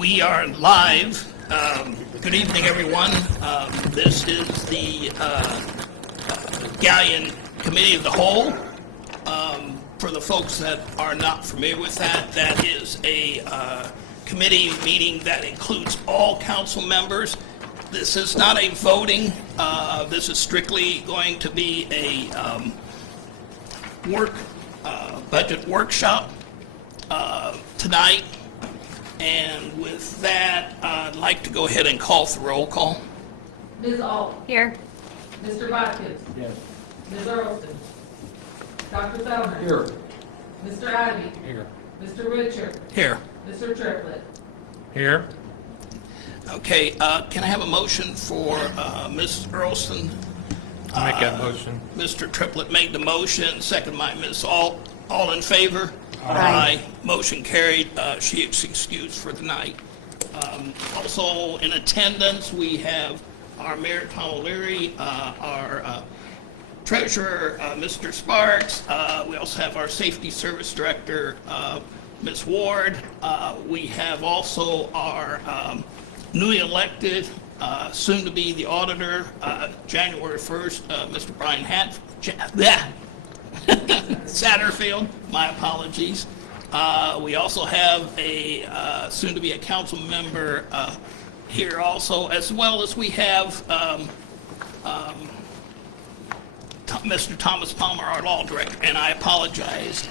We are live. Good evening, everyone. This is the Galleon Committee of the Whole. For the folks that are not familiar with that, that is a committee meeting that includes all council members. This is not a voting. This is strictly going to be a budget workshop tonight. And with that, I'd like to go ahead and call for roll call. Ms. Ault. Here. Mr. Watkins. Yes. Ms. Earlston. Dr. Feldman. Here. Mr. Ivy. Here. Mr. Richard. Here. Mr. Triplett. Here. Okay, can I have a motion for Ms. Earlston? I'll make that motion. Mr. Triplett made the motion, second by Ms. Ault. All in favor? Aye. Motion carried. She is excused for tonight. Also in attendance, we have our Mayor Tom O'Leary, our Treasurer, Mr. Sparks. We also have our Safety Service Director, Ms. Ward. We have also our newly elected, soon to be the auditor, January 1st, Mr. Brian Satterfield, my apologies. We also have a soon to be a council member here also, as well as we have Mr. Thomas Palmer, our law director, and I apologize.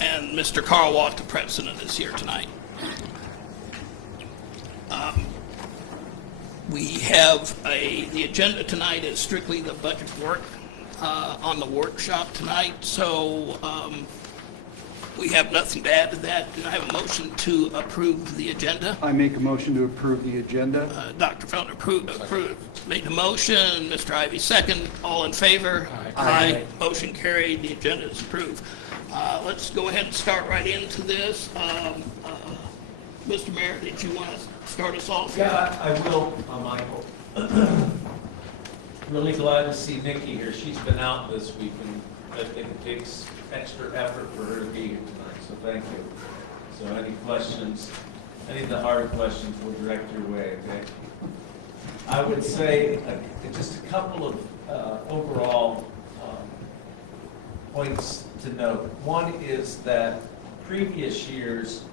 And Mr. Carl Watt, the president, is here tonight. We have the agenda tonight is strictly the budget work on the workshop tonight, so we have nothing to add to that. Do I have a motion to approve the agenda? I make a motion to approve the agenda. Dr. Felder made the motion, Mr. Ivy second. All in favor? Aye. Motion carried, the agenda is approved. Let's go ahead and start right into this. Mr. Mayor, did you want to start us off? Yeah, I will, Michael. Really glad to see Nikki here. She's been out this week, and I think it takes extra effort for her to be here tonight, so thank you. So any questions, any of the hard questions, we'll direct your way, okay? I would say just a couple of overall points to note. One is that previous years,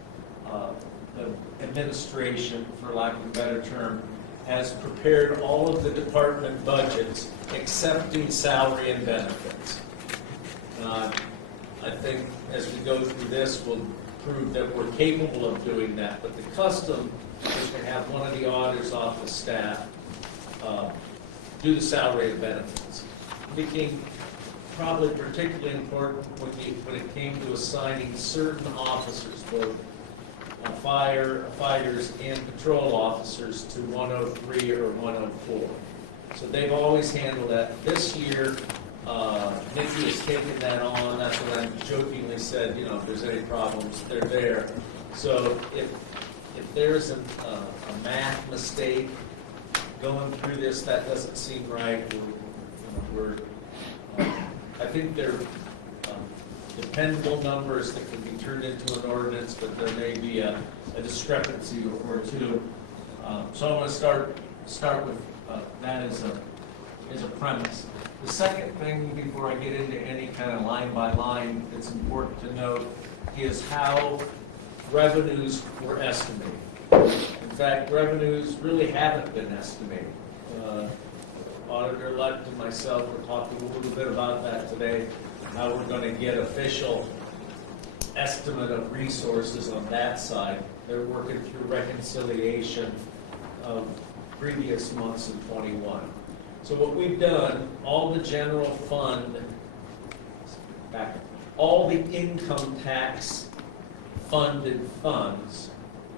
the administration, for lack of a better term, has prepared all of the department budgets excepting salary and benefits. I think as we go through this, we'll prove that we're capable of doing that. But the custom is to have one of the auditors off the staff do the salary and benefits. It became probably particularly important when it came to assigning certain officers, both fighters and patrol officers, to 103 or 104. So they've always handled that. This year, Nikki has taken that on. That's what I jokingly said, you know, if there's any problems, they're there. So if there's a math mistake going through this, that doesn't seem right. I think they're dependable numbers that can be turned into an ordinance, but there may be a discrepancy or two. So I want to start with that as a premise. The second thing, before I get into any kind of line by line, that's important to note is how revenues were estimated. In fact, revenues really haven't been estimated. Auditor-elect and myself were talking a little bit about that today, how we're going to get official estimate of resources on that side. They're working through reconciliation of previous months in 21. So what we've done, all the general fund, all the income tax funded funds,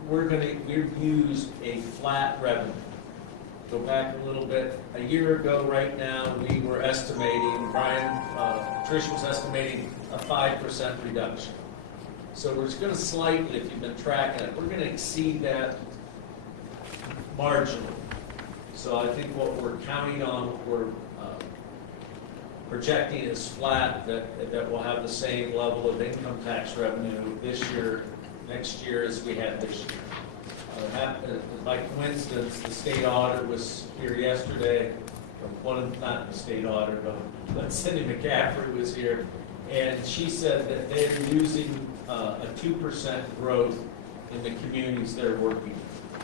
we've used a flat revenue. Go back a little bit. A year ago right now, we were estimating, Trish was estimating a 5% reduction. So we're just going to slightly, if you've been tracking it, we're going to exceed that marginally. So I think what we're counting on, what we're projecting is flat, that we'll have the same level of income tax revenue this year, next year as we had this year. By coincidence, the state auditor was here yesterday, not the state auditor, but Cindy McCaffrey was here, and she said that they're using a 2% growth in the communities they're working with.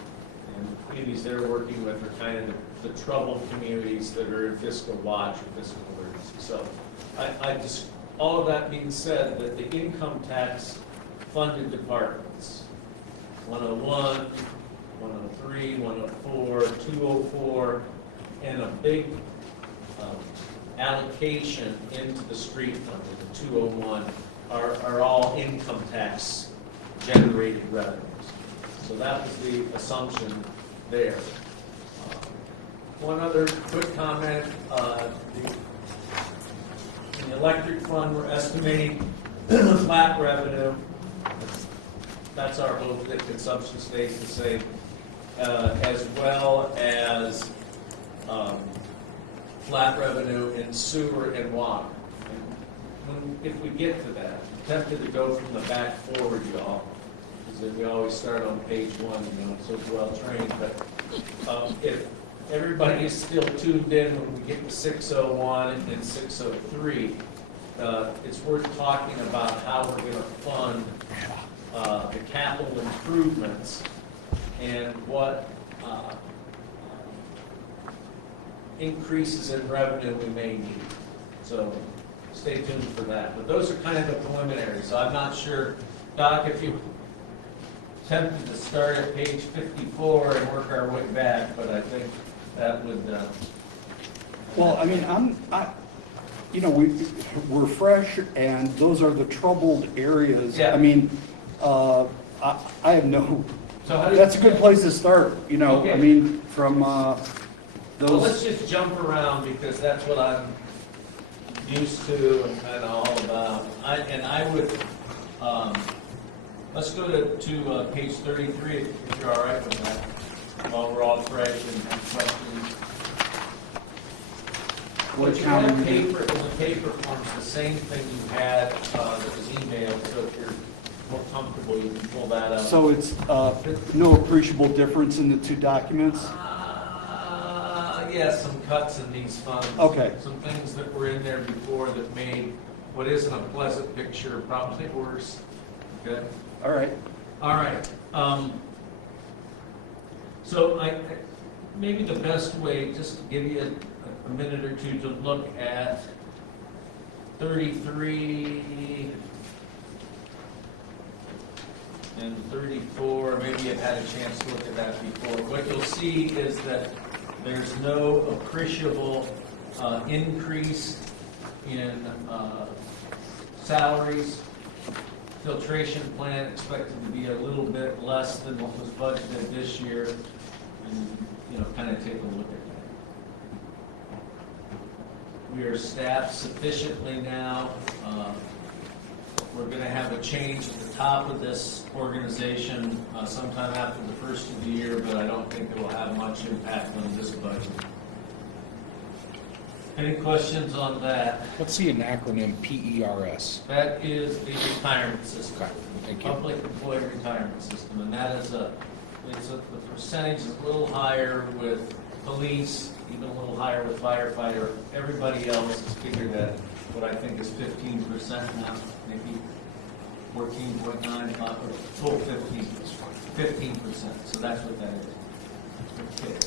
And the communities they're working with are kind of the troubled communities that are in fiscal watch or fiscal emergency. So I just, all of that being said, that the income tax funded departments, 101, 103, 104, 204, and a big allocation into the street fund, the 201, are all income tax generated revenues. So that was the assumption there. One other quick comment, the electric fund, we're estimating flat revenue. That's our hope, that consumption stays the same, as well as flat revenue in sewer and water. If we get to that, I'm tempted to go from the back forward, y'all, because we always start on page one, so it's well trained, but if everybody is still tuned in when we get to 601 and 603, it's worth talking about how we're going to fund the capital improvements and what increases in revenue we may need. So stay tuned for that. But those are kind of the preliminaries. So I'm not sure, Doc, if you tempted to start at page 54 and work our way back, but I think that would. Well, I mean, we're fresh, and those are the troubled areas. Yeah. I mean, I have no, So how do you- that's a good place to start, Okay. I mean, from Well, let's those, just jump around because that's what I'm used to and kind of all about. I would, let's go to page 33 if you're all right with that, while we're all fresh and have questions. what But you have county, paper, in the paper forms, the same thing you had that was emailed, so if you're more comfortable, you can pull that up. so it's no appreciable difference in the two documents? Yes, some cuts in these funds. Okay. Some things that were in there before that made what isn't a pleasant picture probably worse. Okay? All right. All right. So maybe the best way, just to give you a minute or two to look at 33 and 34, maybe you've had a chance to look at that before. What you'll see is that there's no appreciable increase in salaries. Filtration plant expected to be a little bit less than what was budgeted this year. And, kind of take a look at that. We are staffed sufficiently now. We're going to have a change at the top of this organization sometime after the first of the year, but I don't think it will have much impact on this budget. Any questions on that? What's the acronym PERS? That is the retirement system. Okay, thank you. Public Employee Retirement System, and that is the percentage is a little higher with police, even a little higher with firefighter. Everybody else is figured at what I think is 15% now, maybe 14.9, full 15%. So that's what that is. Okay.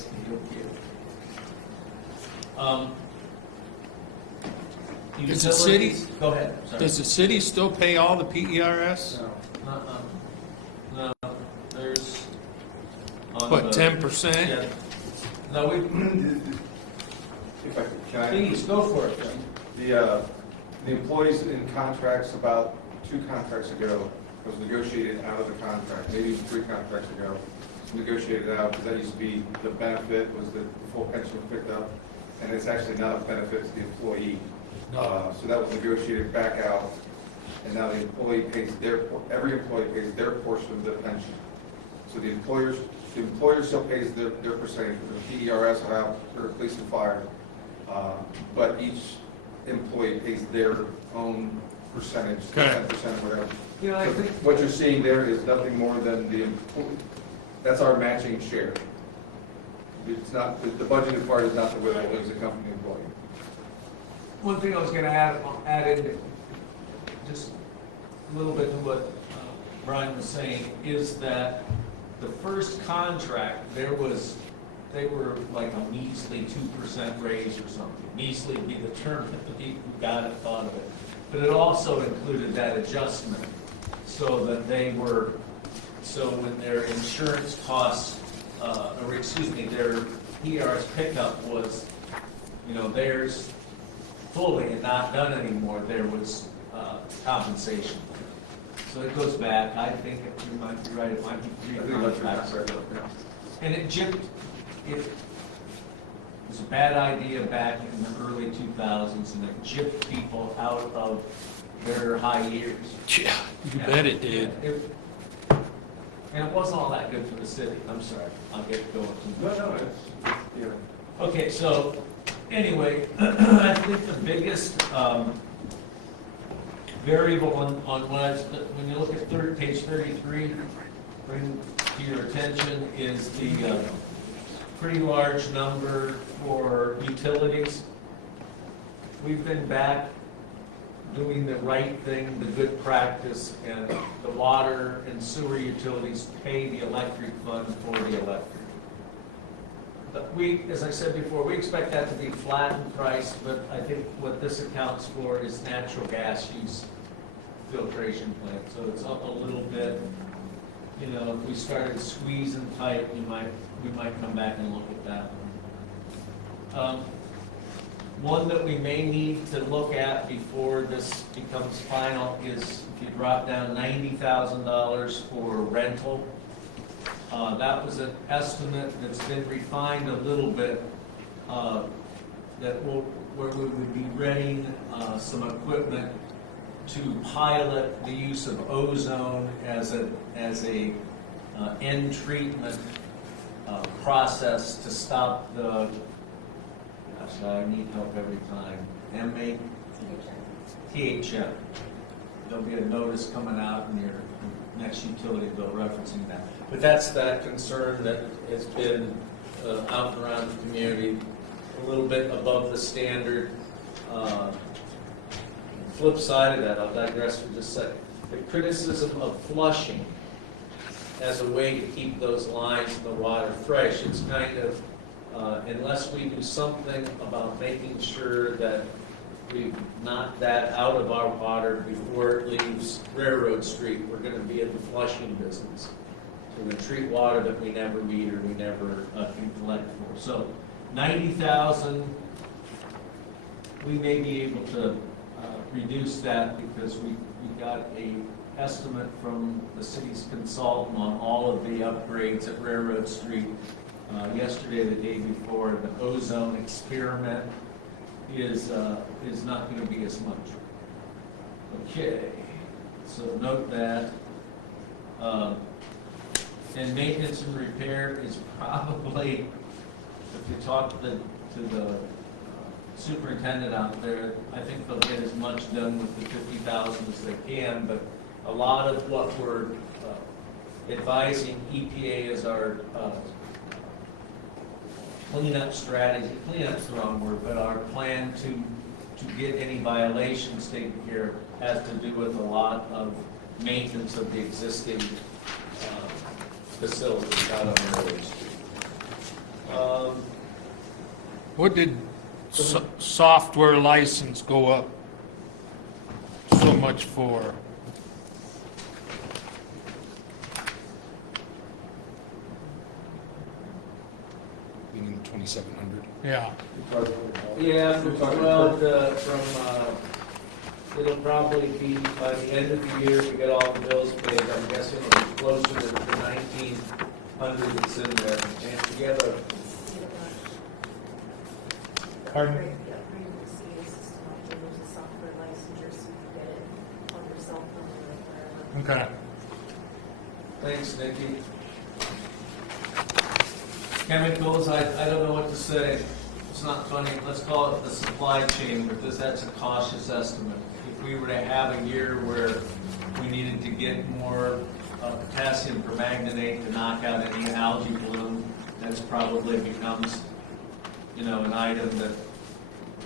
Does the city- Utilities- Go ahead. Sorry. Does the city still pay all the PERS? No, there's. on What, the- 10%? Yeah. No, we, If I can, please, go for it. the employees in contracts about 2 contracts ago was negotiated out of the contract, maybe 3 contracts ago. It's negotiated out because that used to be the benefit was the full pension was picked up, and it's actually not a benefit to the employee. So that was negotiated back out, and now the employee pays every employee pays their portion of the pension. So the employer still pays their percentage for the PERS allowed for police and fire, but each employee pays their own percentage, Okay. 10%, whatever. You know, I So think, what you're seeing there is nothing more than that's our matching share. It's not, the budgeted part is not the withholdings the company employee. one thing I was gonna add in, just a little bit to what Brian was saying, is that the first contract, they were like a measly 2% raise or something. Measly would be the term that the people who got it thought of it. But it also included that adjustment, so that so when their insurance costs, or excuse me, their PR's pickup was, theirs fully and not done anymore, there was compensation. So it goes back, I think, if you might be right, it might be I three think that's contracts right. ago. And it was a bad idea back in the early 2000s, and it gypped people out of their high years. Yeah, you bet it did. And it wasn't all that good for the city. I'm sorry, I'll get going. No, it's. Okay, so, anyway, I think the biggest variable on when you look at page 33, bring to your attention is the pretty large number for utilities. We've been back doing the right thing, the good practice, and the water and sewer utilities pay the electric fund for the electric. But as I said before, we expect that to be flat in price, but I think what this accounts for is natural gas use filtration plant. So it's up a little bit. If we started squeezing tight, we might come back and look at that one. One that we may need to look at before this becomes final is if you drop down $90,000 for rental. That was an estimate that's been refined a little bit, where we would be renting some equipment to pilot the use of ozone as a end treatment process to stop the, gosh, I need help every time, THM. There'll be a notice coming out in your next utility bill referencing that. But that's that concern that has been out and around the community, a little bit above the standard. Flip side of that, I'll digress for just a second. The criticism of flushing as a way to keep those lines in the water fresh, it's kind of, unless we do something about making sure that we knock that out of our water before it leaves Railroad Street, we're going to be in the flushing business. So we're going to treat water that we never meter, we never can collect for. So 90,000, we may be able to reduce that because we got a estimate from the city's consultant on all of the upgrades at Railroad Street yesterday, the day before. The ozone experiment is not going to be as much. Okay, so note that. And maintenance and repair is probably, if you talk to the superintendent out there, I think they'll get as much done with the 50,000 as they can, but a lot of what we're advising EPA is our cleanup strategy. Cleanup's the wrong word, but our plan to get any violations taken care of has to do with a lot of maintenance of the existing facilities out on Railroad Street. What did software license go up so much for? Meaning 2,700. Yeah. Yeah, well, it'll probably be, by the end of the year, we get all the bills paid, I'm guessing it'll be closer to the 1,900 that's in there. And together, Pardon? The upgrade of the CA system, there's a software licensure, so you get it on your cell phone or wherever. Okay. thanks, Nikki. Chemicals, I don't know what to say. it's not funny, let's call it the supply chain, but that's a cautious estimate. If we were to have a year where we needed to get more potassium permanganate to knock out any algae bloom, that's probably becomes, an item that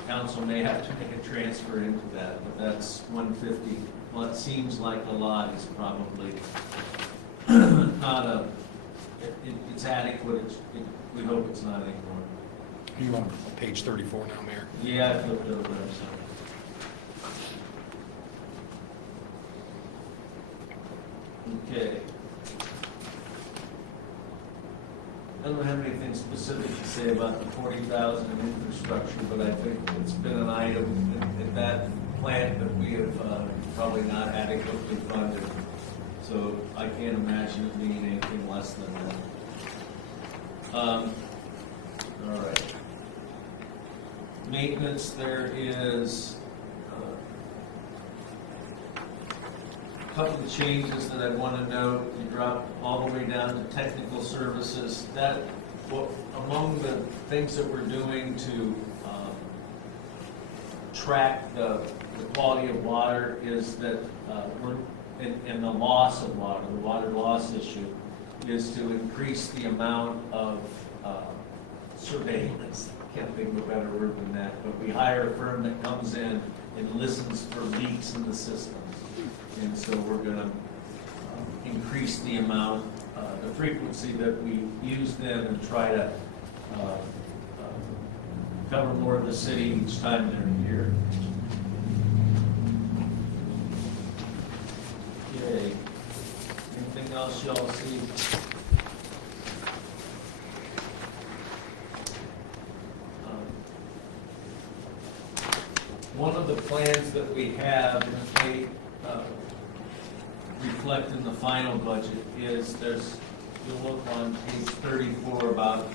council may have to make a transfer into that, but that's 150. What seems like a lot is probably not it's adequate. We hope it's not anymore. You on page 34 now, Mayor? Yeah, I flipped over, I'm sorry. Okay. I don't have anything specific to say about the 40,000 in infrastructure, but I think it's been an item in that plant that we have probably not adequately funded. So I can't imagine it being anything less than that. All right. Maintenance, there is a couple of changes that I want to note. You drop all the way down to technical services. Among the things that we're doing to track the quality of water is that and the loss of water, the water loss issue, is to increase the amount of surveillance. Can't think of a better word than that, but we hire a firm that comes in and listens for leaks in the system. And so we're going to increase the amount, the frequency that we use them and try to cover more of the city each time they're here. Okay. Anything else y'all see? One of the plans that we have, and they reflect in the final budget, is you'll look on page 34, about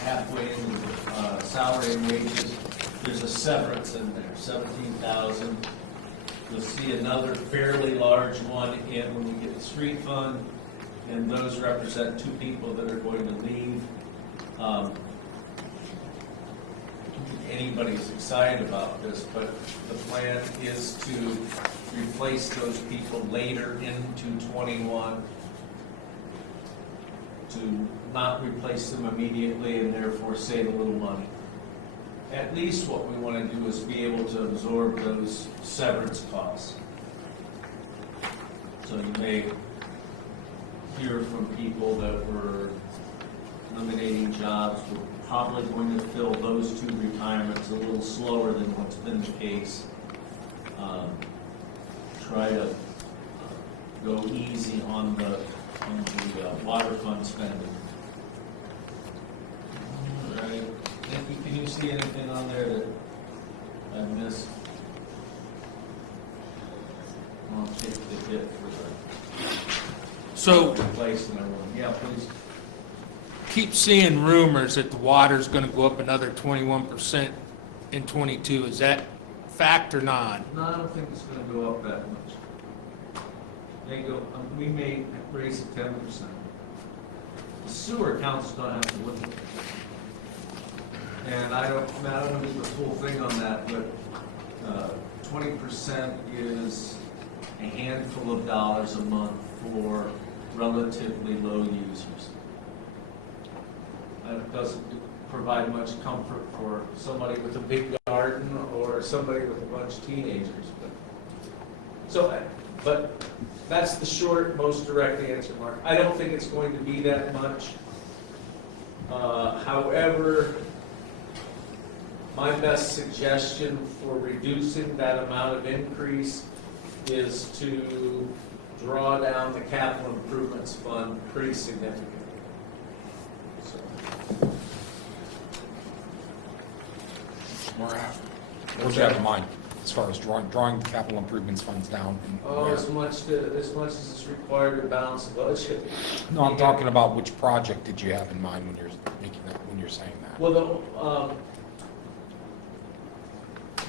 halfway into the salary and wages, there's a severance in there, 17,000. You'll see another fairly large one when we get the street fund, and those represent 2 people that are going to leave. Anybody's excited about this, but the plan is to replace those people later into 21, to not replace them immediately and therefore save a little money. At least what we want to do is be able to absorb those severance costs. So you may hear from people that were eliminating jobs. We're probably going to fill those 2 retirements a little slower than what's been the case. Try to go easy on the water fund spending. All right. Nikki, can you see anything on there that I missed? I'll take the hit for So the replacement. Yeah, please. keep seeing rumors that the water's gonna go up another 21% in 22. Is that fact or not? No, I don't think it's gonna go up that much. We may raise it 10%. The sewer council's gonna have to look at it. And I don't know the full thing on that, but 20% is a handful of dollars a month for relatively low users. It doesn't provide much comfort for somebody with a big garden or somebody with a bunch of teenagers. But that's the short, most direct answer, Mark. I don't think it's going to be that much. However, my best suggestion for reducing that amount of increase is to draw down the capital improvements fund pretty significantly. What do you have in mind as far as drawing the capital improvements funds down? As much as is required to balance the budget. No, I'm talking about which project did you have in mind when you're making that, when you're saying that? Well,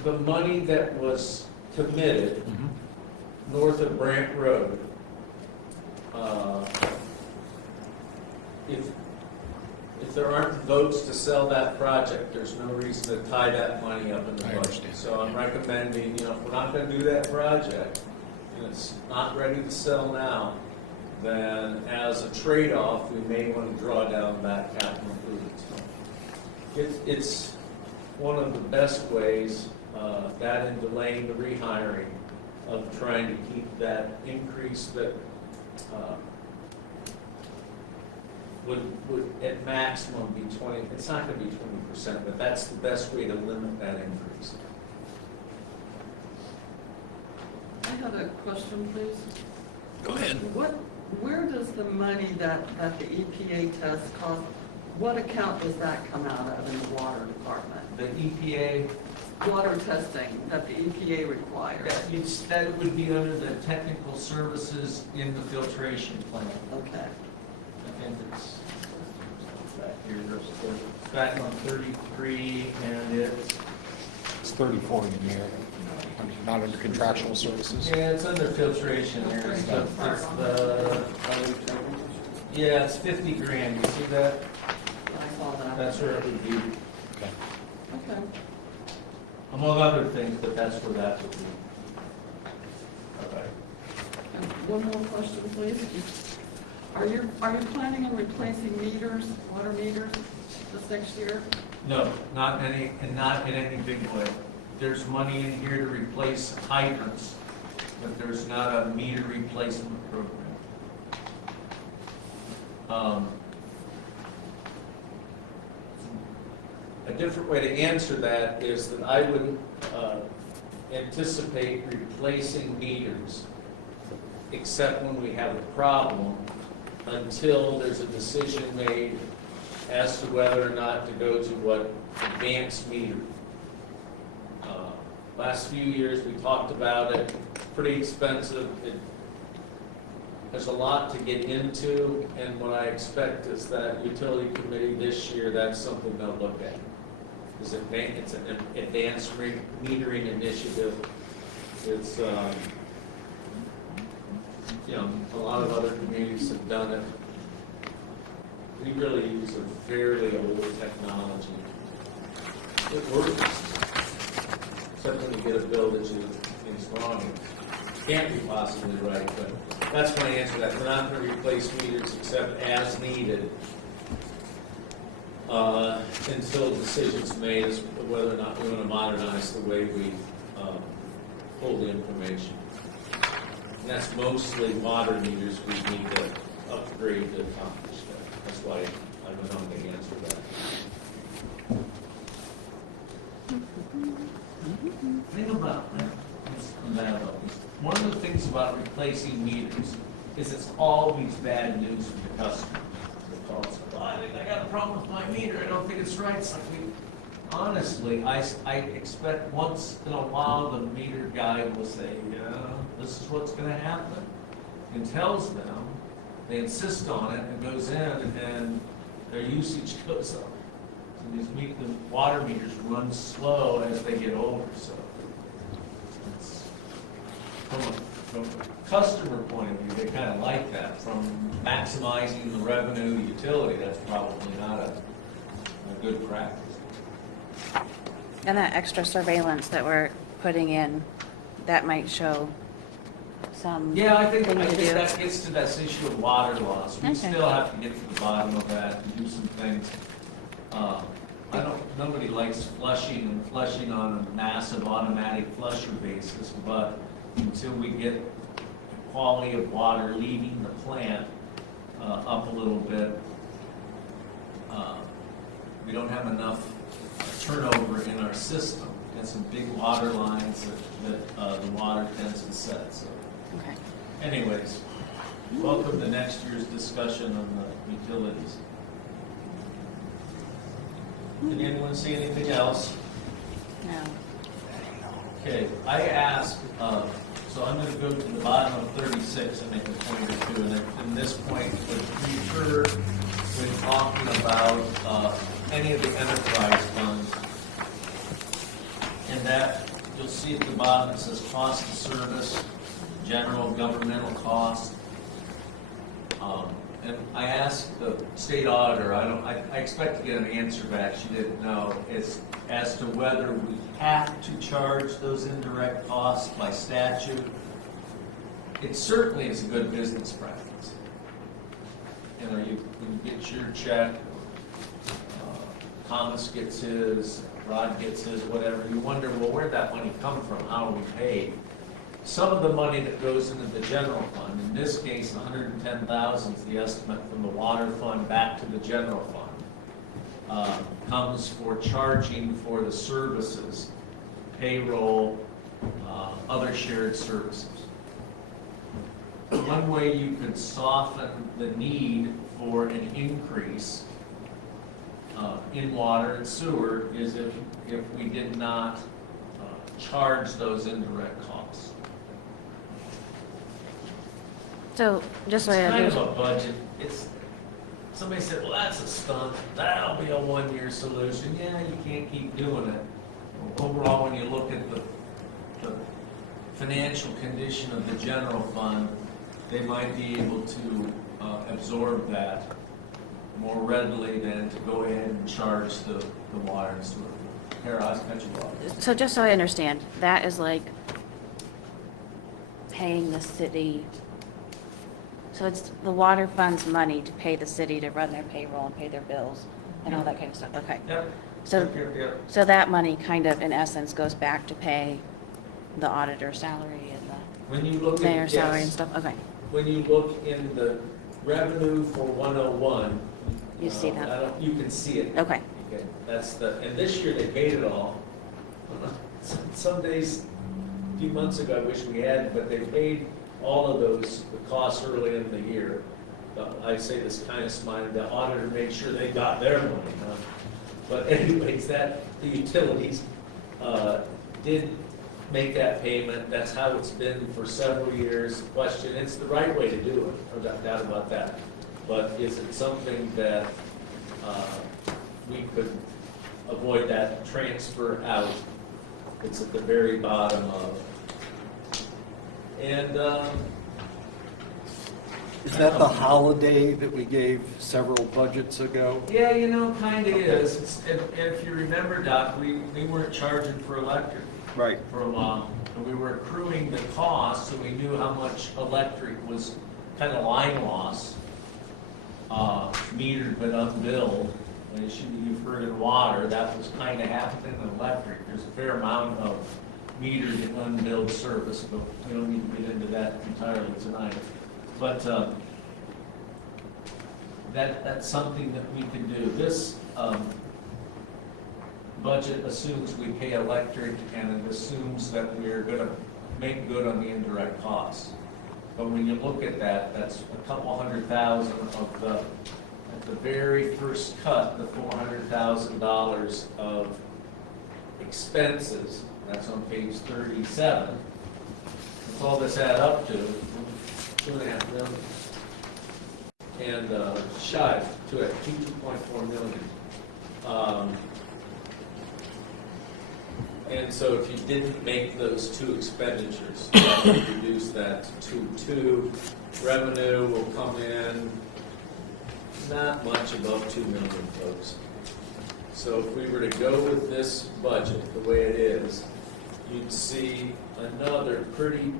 the money that was committed north of Brant Road, if if there aren't votes to sell that project, there's no reason to tie that money up in the I budget. understand. So I'm recommending, if we're not gonna do that project, and it's not ready to sell now, then as a trade-off, we may want to draw down that capital improvements. It's one of the best ways, that and delaying the rehiring, of trying to keep that increase that would at maximum be 20, it's not going to be 20%, but that's the best way to limit that increase. I have a question, please. Go ahead. Where does the money that the EPA test cost, what account does that come out of in the water department? The EPA, Water testing that the EPA requires? that would be under the technical services in the filtration plant. Okay. I think it's back here, it's back on 33, and it's, It's 34 in the year, not under contractual services. yeah, it's under filtration there. It's yeah, it's 50 grand, you see that? I saw that. That's where it would be, Okay. Okay. among other things, but that's where that would be. Okay. And one more question, please. Are you planning on replacing meters, water meters this next year? No, not in any big way. There's money in here to replace hydrants, but there's not a meter replacement program. A different way to answer that is that I wouldn't anticipate replacing meters except when we have a problem, until there's a decision made as to whether or not to go to what advanced meter. Last few years, we talked about it, pretty expensive. There's a lot to get into, and what I expect is that utility committee this year, that's something they'll look at. It's an advanced metering initiative. It's, a lot of other communities have done it. We really use a fairly old technology. It works. Except when you get a bill that you think's wrong. It can't be possibly right, but that's my answer to that. We're not going to replace meters except as needed until decisions made as to whether or not we want to modernize the way we pull the information. And that's mostly water meters we need to upgrade to accomplish that. That's why I went on to answer that. Think about that. One of the things about replacing meters is it's always bad news for the customer. They call us, well, I think I got a problem with my meter, I don't think it's right. It's like honestly, I expect once in a while the meter guy will say, this is what's gonna happen. And tells them, they insist on it, and goes in, and their usage goes up. So the water meters run slow as they get older, so. It's, from a customer point of view, they kind of like that. From maximizing the revenue of the utility, that's probably not a good practice. And that extra surveillance that we're putting in, that might show some Yeah, I think thing to do. that gets to this issue of water loss. We Okay. still have to get to the bottom of that and do some things. Nobody likes flushing on a massive automatic flusher basis, but until we get the quality of water leaving the plant up a little bit, we don't have enough turnover in our system. And some big water lines that the water tends to set, so. Okay. Anyways, welcome to next year's discussion on the utilities. Did anyone see anything else? No. Okay, I asked, so I'm going to go to the bottom of 36 and make a point or two. And at this point, we've heard when talking about any of the enterprise funds, and that you'll see at the bottom it says cost of service, general governmental cost. and I asked the state auditor, I expect to get an answer back, she didn't know, as to whether we have to charge those indirect costs by statute. It certainly is a good business practice. You know, when you get your check, Thomas gets his, Rod gets his, whatever, you wonder, well, where'd that money come from? How are we paid? Some of the money that goes into the general fund, in this case, 110,000 is the estimate from the water fund back to the general fund, comes for charging for the services, payroll, other shared services. One way you could soften the need for an increase in water and sewer is if we did not charge those indirect costs. So, just so I It's kind of understand, a budget, somebody said, well, that's a stunt, that'll be a one-year solution. Yeah, you can't keep doing it. Overall, when you look at the financial condition of the general fund, they might be able to absorb that more readily than to go ahead and charge the water and sewer. Here, I'll cut you off. so just so I understand, that is like paying the city, so it's the water fund's money to pay the city to run their payroll and pay their bills and all that kind of stuff, okay. Yep. So, Yep. so that money kind of, in essence, goes back to pay the auditor's salary and When you look the at, mayor's salary and yes, stuff, okay. when you look in the revenue for 101. You see that? You can see it. Okay. Okay, that's and this year they paid it all. Some days, a few months ago, I wish we had, but they paid all of the costs early in the year. I say this kind of smiling, the auditor made sure they got their money, huh? But anyways, the utilities did make that payment. That's how it's been for several years. Question, it's the right way to do it, no doubt about that. But is it something that we could avoid that transfer out? It's at the very bottom of. And Is that the holiday that we gave several budgets ago? yeah, kind of is. If you remember, Doc, we weren't charging for electric Right. for a while. And we were accruing the cost, so we knew how much electric was kind of line loss, metered but unbilled. And as you've heard in water, that was kind of happening in electric. There's a fair amount of metered and unbilled service, but we don't need to get into that entirely tonight. But that's something that we can do. This budget assumes we pay electric, and it assumes that we're going to make good on the indirect costs. But when you look at that, that's a couple $100,000 of at the very first cut, the $400,000 of expenses. That's on page 37. That's all this add up to, $2.5 million. And shy to $2.4 million. And so if you didn't make those two expenditures, that would reduce that to 2.2. Revenue will come in not much above 2 million, folks. So if we were to go with this budget the way it is, you'd see another pretty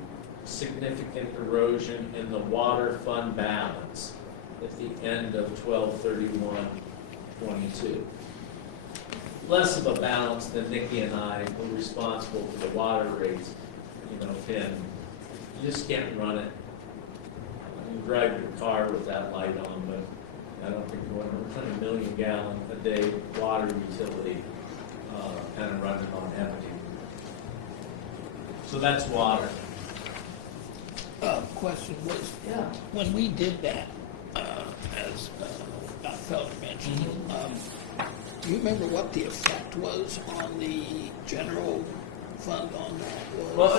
significant erosion in the water fund balance at the end of 12/31/22. Less of a balance than Nikki and I were responsible for the water rates, can. You just can't run it. You can drive your car with that light on, but I don't think you want to run a 1 million gallon a day water utility kind of running on empty. So that's water. Question was, Yeah. when we did that, as Dr. Feller mentioned, do you remember what the effect was on the general fund on that? Well,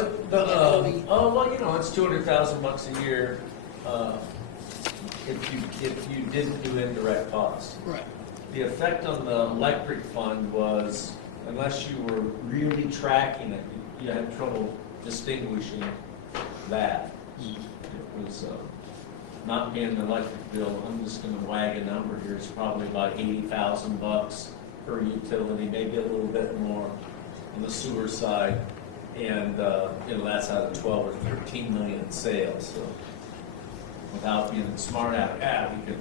it's $200,000 a year if you didn't do indirect costs. Right. The effect on the electric fund was, unless you were really tracking it, you had trouble distinguishing that. It was not paying the electric bill, I'm just gonna wag a number here, it's probably about $80,000 per utility, maybe a little bit more on the sewer side. And, that's out of 12 or 13 million sales, so without being smart out, we could,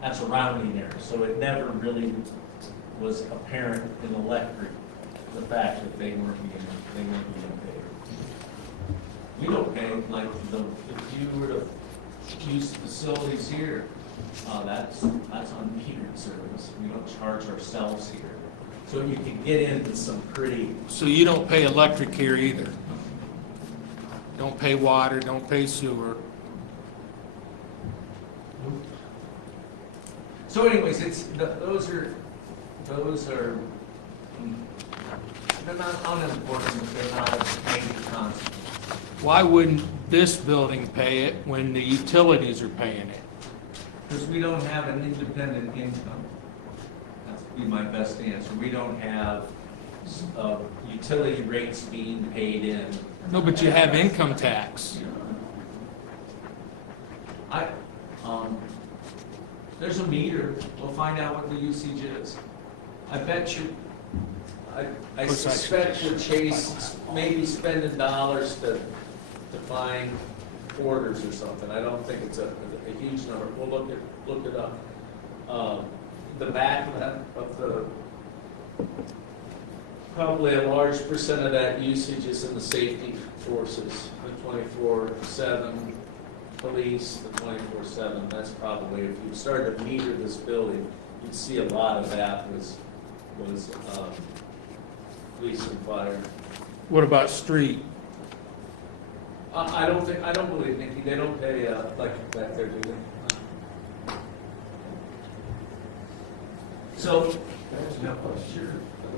that's a rounding error. So it never really was apparent in electric, the fact that they weren't being paid. We don't pay, like, if you were to use the facilities here, that's on metered service. We don't charge ourselves here. So you can get into some pretty, So you don't pay electric here either? Don't pay water, don't pay sewer? so anyways, those are, they're not unimportant, but they're not a major consequence. Why wouldn't this building pay it when the utilities are paying it? Because we don't have an independent income. That's be my best answer. We don't have utility rates being paid in. No, but you have income tax. There's a meter. We'll find out what the usage is. I bet you, I suspect that Chase maybe spending dollars to find quarters or something. I don't think it's a huge number. We'll look it up. The back of the, probably a large percent of that usage is in the safety forces, the 24/7 police, the 24/7. That's probably, if you started to meter this building, you'd see a lot of that was police and fire. What about street? I don't believe, Nikki, they don't pay like back there, do they? So, Sure.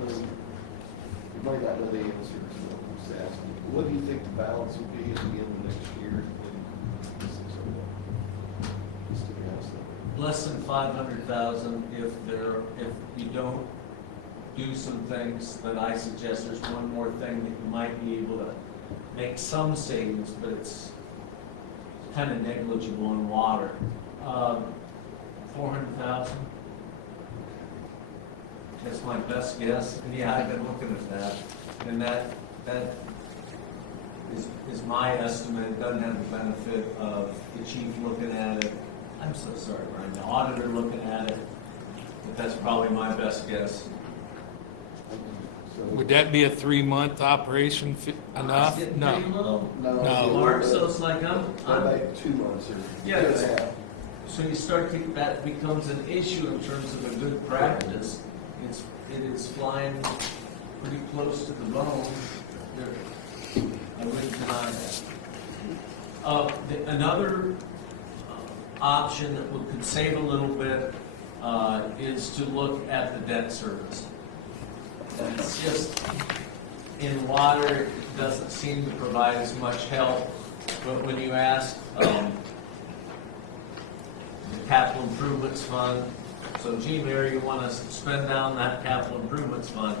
You might not know the answer to what I'm just asking. What do you think the balance will be at the end of next year? Just to be honest. less than 500,000 if you don't do some things that I suggest. There's one more thing that you might be able to make some savings, but it's kind of negligible in water. 400,000. That's my best guess. And yeah, I've been looking at that, and that is my estimate. It doesn't have the benefit of the chief looking at it. I'm so sorry, Brian. The auditor looking at it. But that's probably my best guess. Would that be a 3-month operation enough? No. No. Mark, so it's like I'm Like 2 months or. Yeah. So you start to, that becomes an issue in terms of a good practice. It is flying pretty close to the bone. I wouldn't deny that. Another option that could save a little bit is to look at the debt service. It's just, in water, it doesn't seem to provide as much help, but when you ask the capital improvements fund, so gee, Mary, you want us to spend down that capital improvements fund?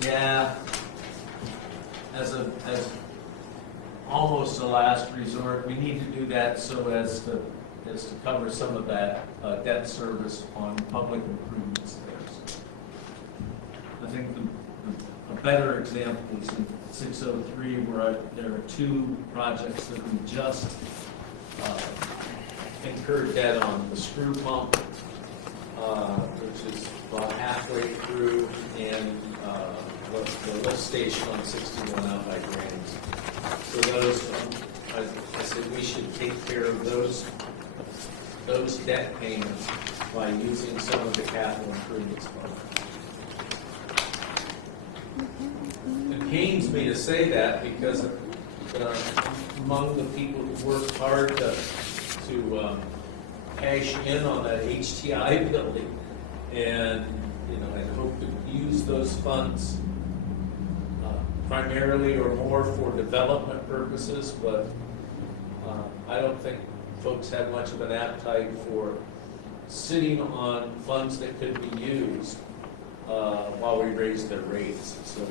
Yeah, as almost a last resort, we need to do that so as to cover some of that debt service on public improvements there. I think a better example is in 603, where there are 2 projects that we just incurred debt on. The screw pump, which is about halfway through, and the lift station on 61 out by Granny's. So those, I said we should take care of those debt payments by using some of the capital improvements fund. It pains me to say that because among the people who worked hard to cash in on that HTI building, and I hope to use those funds primarily or more for development purposes, but I don't think folks had much of an appetite for sitting on funds that could be used while we raise their rates. So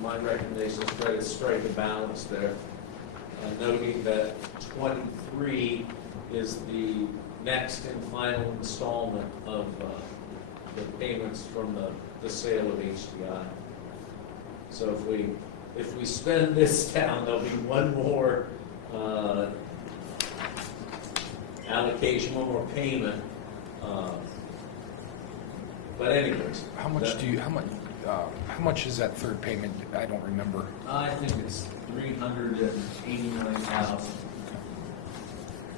my recommendation is try to strike a balance there, noting that 23 is the next and final installment of the payments from the sale of HDI. So if we spend this down, there'll be one more allocation, one more payment. But anyways. How much is that third payment? I don't remember. I think it's $389,000.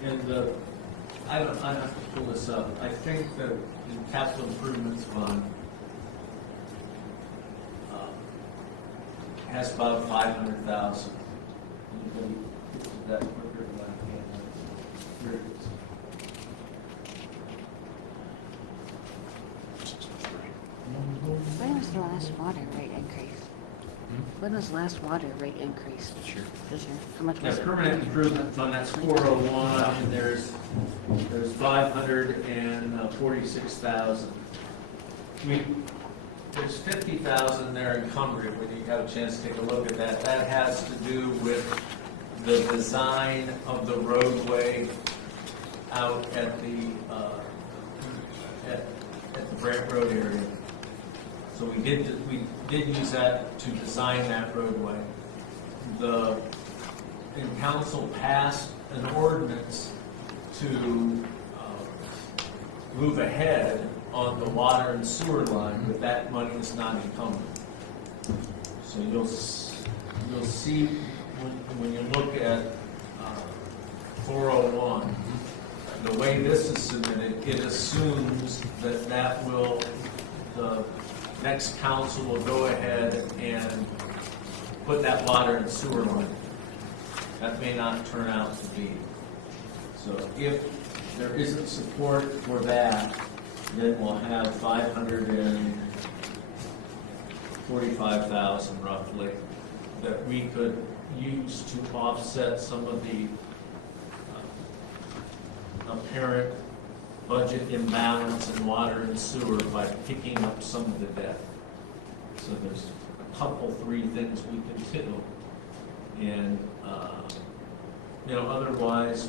And I have to pull this up. I think that in capital improvements fund has about 500,000. Anybody get that quicker than I can? Here it is. When was the last water rate increase? When was the last water rate increase? Sure. This year? How much Yeah, was it? permanent improvement fund, that's 401, and there's 546,000. There's 50,000 there encumbered, when you have a chance to take a look at that. That has to do with the design of the roadway out at the Brant Road area. So we did use that to design that roadway. And council passed an ordinance to move ahead on the water and sewer line, but that money is not encumbered. So you'll see when you look at 401, the way this is submitted, it assumes that the next council will go ahead and put that water and sewer line. That may not turn out to be. So if there isn't support for that, then we'll have 545,000 roughly that we could use to offset some of the apparent budget imbalance in water and sewer by picking up some of the debt. So there's a couple, 3 things we can do. And, otherwise,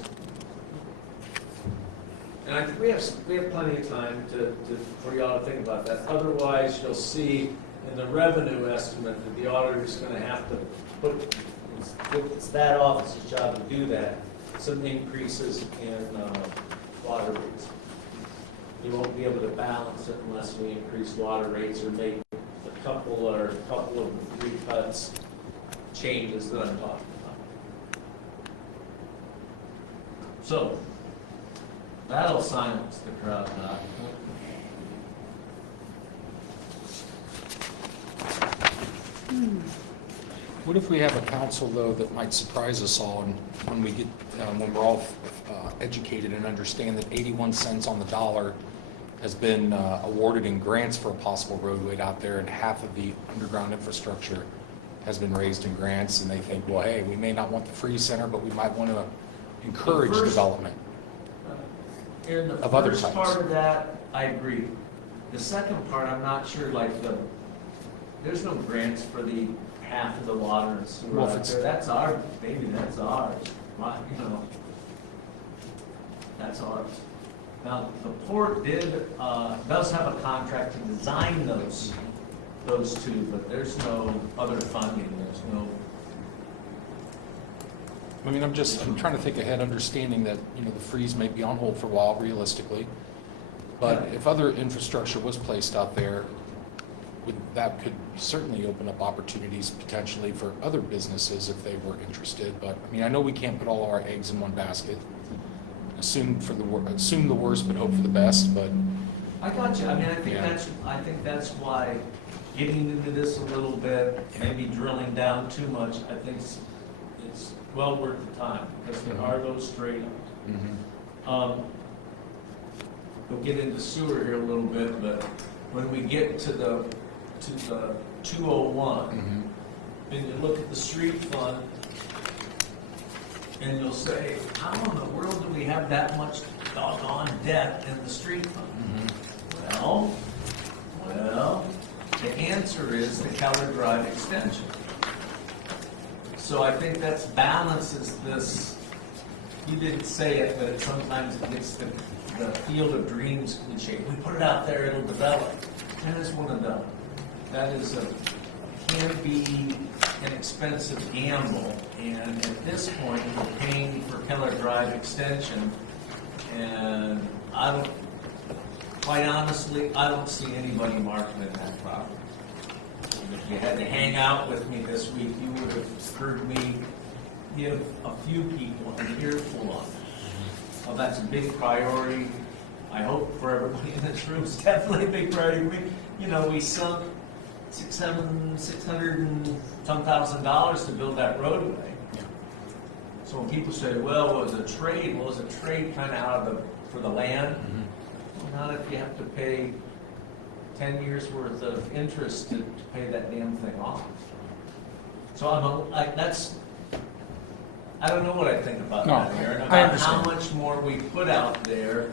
and I think we have plenty of time for y'all to think about that. Otherwise, you'll see in the revenue estimate that the auditor's going to have to put, it's that office's job to do that, some increases in water rates. You won't be able to balance it unless we increase water rates or make a couple of the 3 cuts changes that I'm talking about. So, that'll silence the crowd now. What if we have a council, though, that might surprise us all, and when we get, when we're all educated and understand that 81 cents on the dollar has been awarded in grants for a possible roadway out there, and half of the underground infrastructure has been raised in grants, and they think, well, hey, we may not want the free center, but we might want to encourage development. In the Of other first types. part of that, I agree. The second part, I'm not sure, there's no grants for the half of the water and sewer Well, if out it's- there. That's our, maybe that's ours. That's ours. Now, the port does have a contract to design those 2, but there's no other funding, there's no. I mean, I'm trying to think ahead, understanding that, the freeze may be on hold for a while, realistically. But if other infrastructure was placed out there, that could certainly open up opportunities potentially for other businesses if they were interested. But, I mean, I know we can't put all our eggs in one basket. Assume the worst, but hope for the best, but. I got you. I mean, I think Yeah. that's why getting into this a little bit, maybe drilling down too much, I think it's well worth the time, because there are those trade-offs. We'll get into sewer here a little bit, but when we get to the 201, and you look at the street fund, and you'll say, how in the world do we have that much doggone debt in the street fund? Well, the answer is the Keller Drive extension. So I think that balances this you didn't say it, but sometimes it gets the field of dreams cliche. We put it out there, it'll develop. That is one of the, that is can be an expensive gamble. And at this point, we're paying for Keller Drive extension. And quite honestly, I don't see anybody marketing that property. If you had to hang out with me this week, you would have heard me give a few people an earful on it. Well, that's a big priority. I hope for everybody in this room, it's definitely a big priority. We sunk $600 and some $1,000 to build that roadway. So when people say, well, was a trade? Well, was a trade kind of out for the land? Well, not if you have to pay 10 years worth of interest to pay that damn thing off. So I don't know what I think about No, that, Aaron, I about understand. how much more we put out there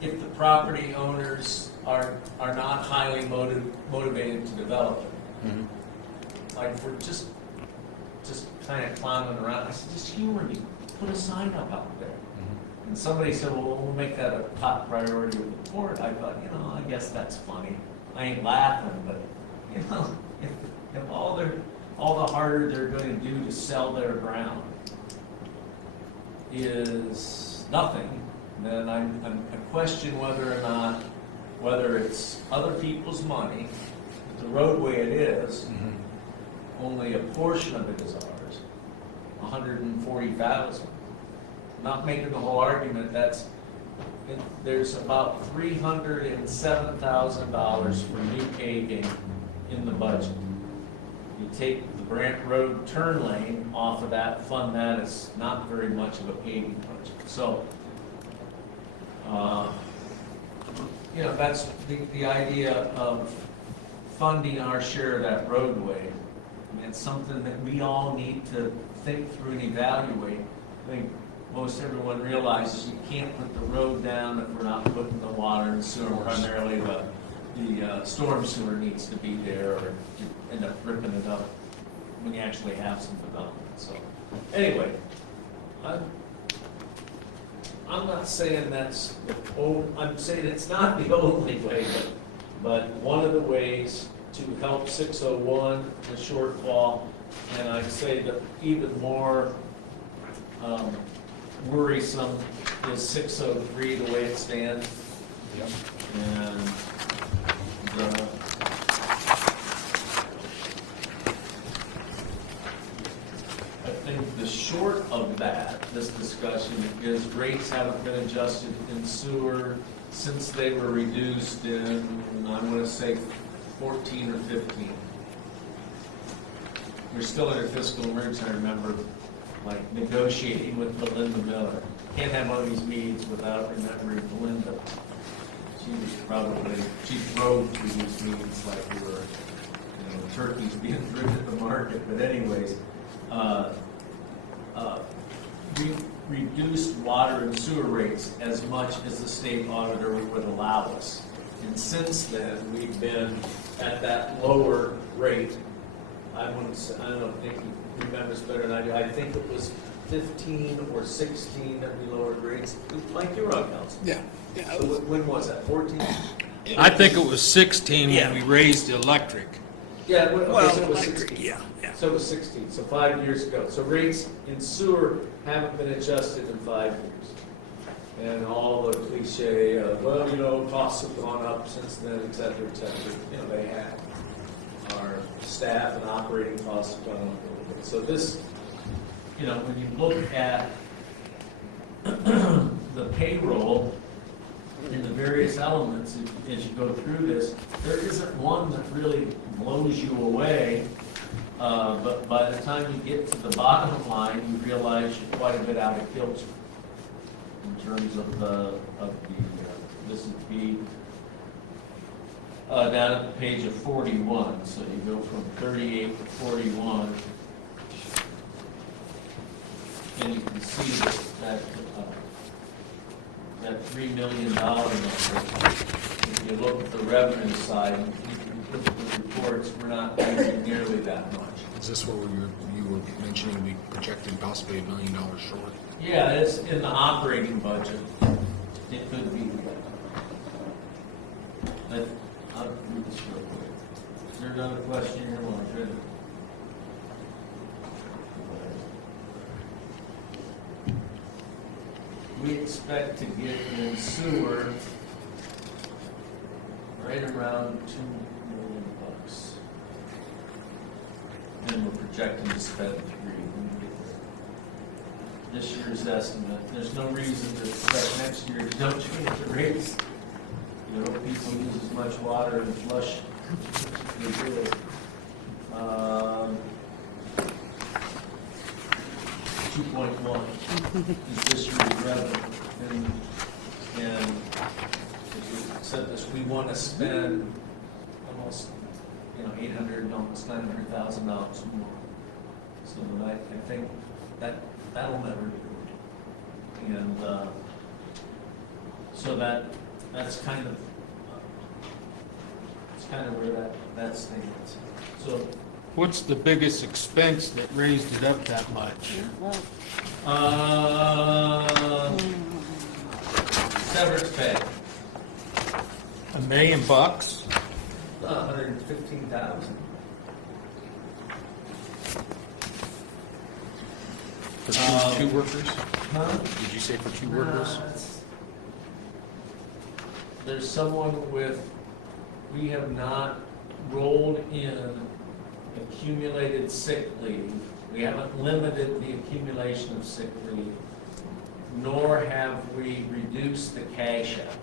if the property owners are not highly motivated to develop it. Like, if we're just kind of clowning around, I said, just humor me, put a sign up out there. And somebody said, well, we'll make that a top priority with the board. I thought, I guess that's funny. I ain't laughing, but, if all the harder they're going to do to sell their ground is nothing, then I question whether it's other people's money, the roadway it is, only a portion of it is ours, $140,000. Not making the whole argument, there's about $307,000 for new paving in the budget. You take the Brant Road turn lane off of that, fund that, it's not very much of a paving budget. So, that's the idea of funding our share of that roadway. I mean, it's something that we all need to think through and evaluate. I think most everyone realizes you can't put the road down if we're not putting the water and sewer, primarily the storm sewer needs to be there, or you end up ripping it up when you actually have some development. So, anyway, I'm not saying I'm saying it's not the only way, but one of the ways to help 601, the shortfall, and I'd say that even more worrisome is 603, the way it stands. Yep. And I think the short of this discussion is rates haven't been adjusted in sewer since they were reduced in, I'm going to say, 14 or 15. We're still under fiscal emergency. I remember negotiating with Belinda Miller. Can't have one of these meetings without remembering Belinda. She drove through these meetings like we were, turkeys being driven at the market. But anyways, we reduced water and sewer rates as much as the state auditor would allow us. And since then, we've been at that lower rate. I don't think he remembers better than I do. I think it was 15 or 16 that we lowered rates. Mike, you were on council. Yeah. So when was that? 14? I think it was 16 when we raised the electric. Yeah, Well, so it was I agree. 16. Yeah. So it was 16, so 5 years ago. So rates in sewer haven't been adjusted in 5 years. And all the cliche, costs have gone up since then, et cetera, et cetera. They have. Our staff and operating costs have gone up a little bit. So this, when you look at the payroll in the various elements, as you go through this, there isn't one that really blows you away. But by the time you get to the bottom line, you realize you're quite a bit out of kilter in terms of this would be down at the page of 41. So you go from 38 to 41, and you can see that $3 million number. If you look at the revenue side, you look at the reports, we're not using nearly that much. Is this where you you were mentioning we projected possibly $1 million short. Yeah, it's in the operating budget. It could be. But I'll read this real quick. Is there another question here while I'm trying to? We expect to get in sewer right around $2 million. And we're projecting to spend 3. This year's estimate, there's no reason to expect next year to don't change the rates. You know, people use as much water and flush as they do. 2.1 is this year's revenue. And if we accept this, we want to spend almost, $800, almost $900,000 more. So I think that'll never do. And so that's kind of where that stands. So What's the biggest expense that raised it up that much? severance pay, $1 million? $115,000. For two workers? Huh? Did you say for 2 workers? There's someone we have not rolled in accumulated sick leave. We haven't limited the accumulation of sick leave, nor have we reduced the cash out.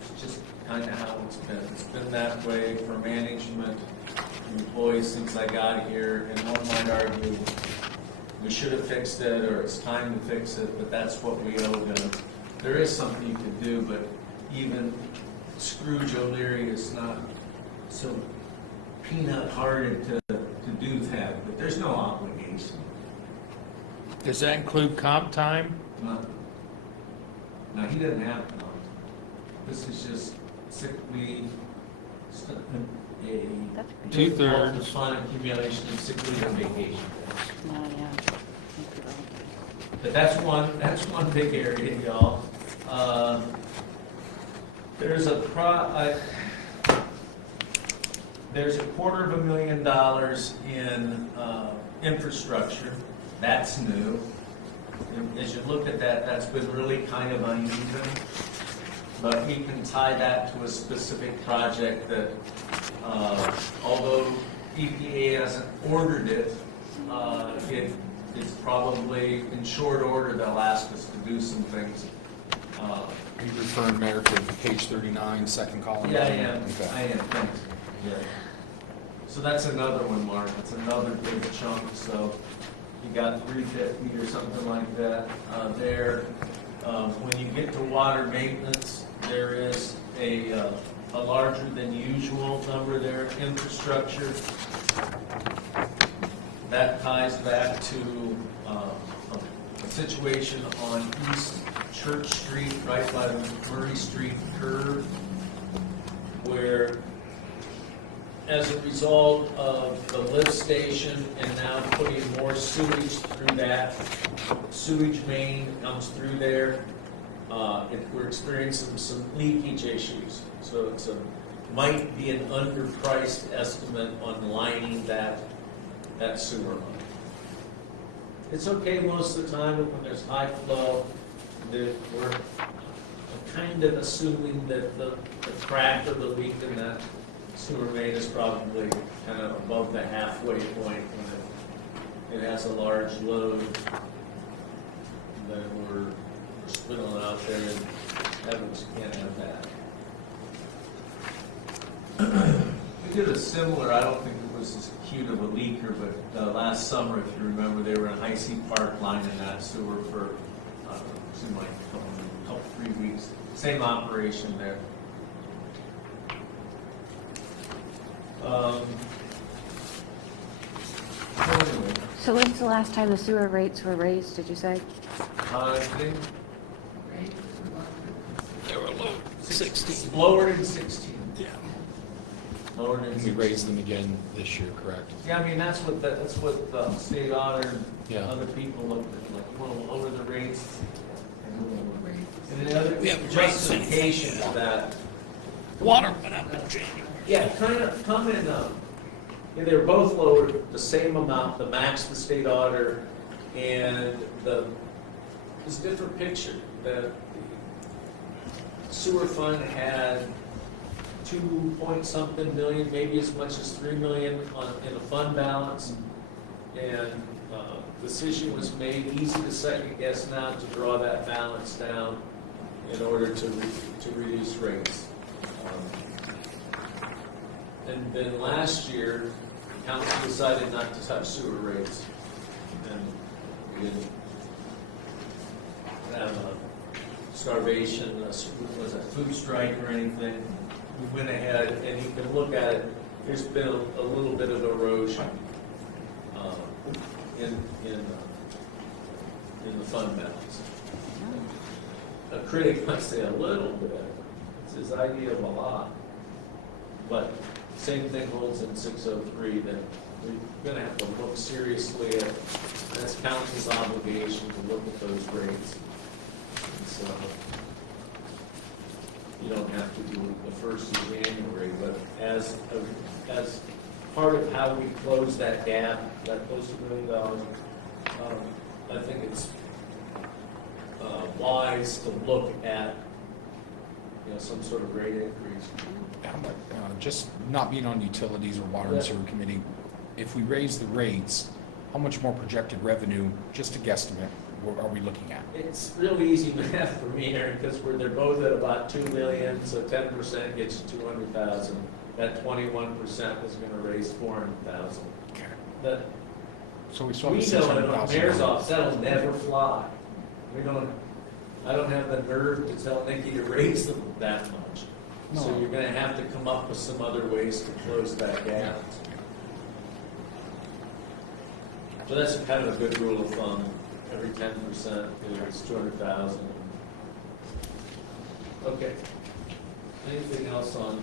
It's just kind of how it's been. It's been that way for management, employees since I got here, and one might argue we should have fixed it, or it's time to fix it, but that's what we owe them. There is something you can do, but even Scrooge O'Leary is not so peanut-hearted to do that, but there's no obligation. Does that include comp time? No, he doesn't have to. This is just sick leave, a 2/3. fund accumulation of sick leave and vacation. No, yeah. But that's one big area, y'all. There's a $250,000 in infrastructure. That's new. And as you look at that, that's been really kind of uneven. But we can tie that to a specific project that, although EPA hasn't ordered it, it's probably in short order they'll ask us to do some things. Are you referring, Mayor, to page 39, second column? Yeah, Okay. I am, thanks. Yeah. So that's another one, Mark, that's another big chunk, so you got 350 or something like that there. When you get to water maintenance, there is a larger than usual number there, infrastructure. That ties back to a situation on East Church Street, right by the Murray Street curve, where as a result of the lift station and now putting more sewage through that, sewage main comes through there, we're experiencing some leakage issues. So it's might be an underpriced estimate on lining that sewer line. It's okay most of the time, but when there's high flow, that we're kind of assuming that the crack or the leak in that sewer main is probably kind of above the halfway point when it has a large load. Then we're spilling out there, and heavens, can't have that. We did a similar, I don't think it was as acute of a leaker, but last summer, if you remember, they were in High Sea Park lining that sewer for, seemed like a couple, 3 weeks. Same operation there. Anyway, So when's the last time the sewer rates were raised, did you say? I think They were low, 16. lowered in 16. Yeah. lowered And in. we raised them again this year, correct? Yeah, I mean, that's what the state auditor and Yeah. other people look at, like, you want to lower the rates. And the other We haven't raised anything justification yet. for that, Water went up in January. yeah, come in, yeah, they were both lowered the same amount, the max the state auditor, and it's a different picture. The sewer fund had 2-point-something million, maybe as much as 3 million in a fund balance. And decision was made, easy to second guess now, to draw that balance down in order to reduce rates. And then last year, council decided not to touch sewer rates. And we didn't have a starvation, was a food strike or anything. We went ahead, and you can look at it, there's been a little bit of erosion in the fund balance. A critic might say a little bit, it's his idea of a lot. But same thing holds in 603, that we're gonna have to look seriously at, that's council's obligation to look at those rates. And so, you don't have to do it the first of January, but as part of how we close that gap, that close to $1 million, I think it's wise to look at, some sort of rate increase. How much, just not being on utilities or water and Yeah. sewer committee, if we raise the rates, how much more projected revenue, just a guesstimate, are we looking at? It's real easy math for me, Aaron, because they're both at about 2 million, so 10% gets you 200,000. That 21% is gonna raise 400,000. Okay. That, So we still we have know in the $600,000. mayor's office, that'll never fly. I don't have the nerve to tell Nikki to raise them that much. So No. you're gonna have to come up with some other ways to close that gap. So that's kind of a good rule of thumb. Every 10% is 200,000. Okay. Anything else on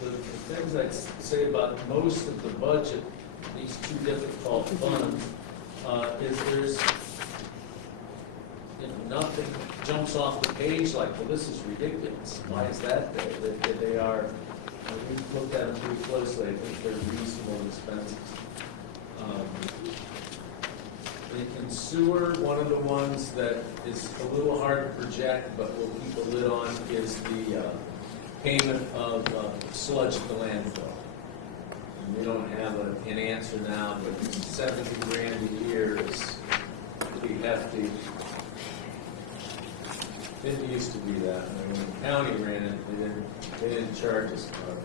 the things I'd say about most of the budget, these two difficult funds, is there's, nothing jumps off the page like, well, this is ridiculous. Why is that there? They are, we've looked at them pretty closely. I think they're reasonable expenses. In sewer, one of the ones that is a little hard to project, but we'll keep a lid on, is the payment of sludge to landfill. And we don't have an answer now, but 70 grand a year is pretty hefty. Didn't used to be that. I mean, when the county ran it, they didn't charge us for it.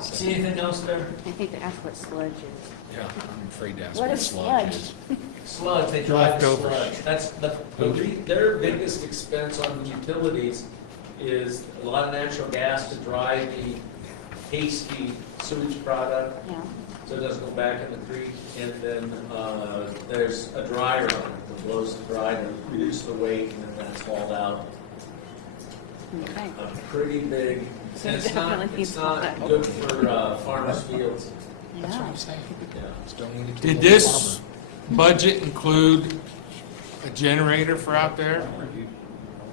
See anything else there? I hate to ask what sludge is. Yeah, I'm afraid to ask What what is sludge sludge? is. Sludge, they drive the Leftovers. sludge. That's their biggest expense on the utilities is a lot of natural gas to dry the hasty sewage product, Yeah. so it doesn't go back in the creek. And then there's a dryer on it that blows the dry to reduce the weight, and then that's hauled out. Okay. A pretty big, So and it's definitely not needs good for farmers' fields. That's what Yeah. I'm saying. Yeah. It's donated to Did the this farmer. budget include a generator for out there?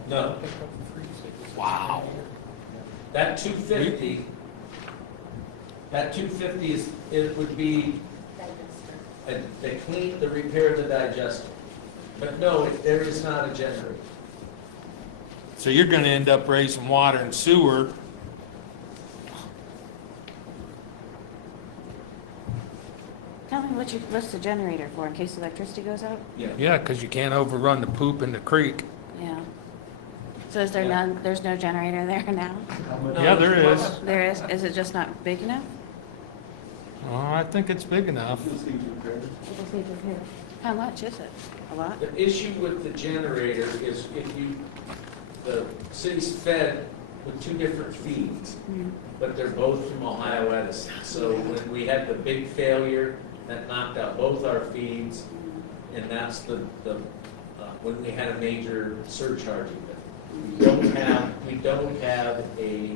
No, Wow. that 250 is, it would be the repair of the digester. But no, there is not a generator. So you're gonna end up raising water and sewer. Tell me what's the generator for, in case electricity goes out? Yeah, 'cause you can't overrun the poop in the creek. Yeah. So is there Yeah. there's no generator there now? Yeah, there is. There is it just not big enough? Oh, I think it's big enough. How much is it? A lot? The issue with the generator is the city's fed with two different feeds, but they're both from Ohio Edison. So when we had the big failure, that knocked out both our feeds, and that's the when we had a major surcharge event. We don't have a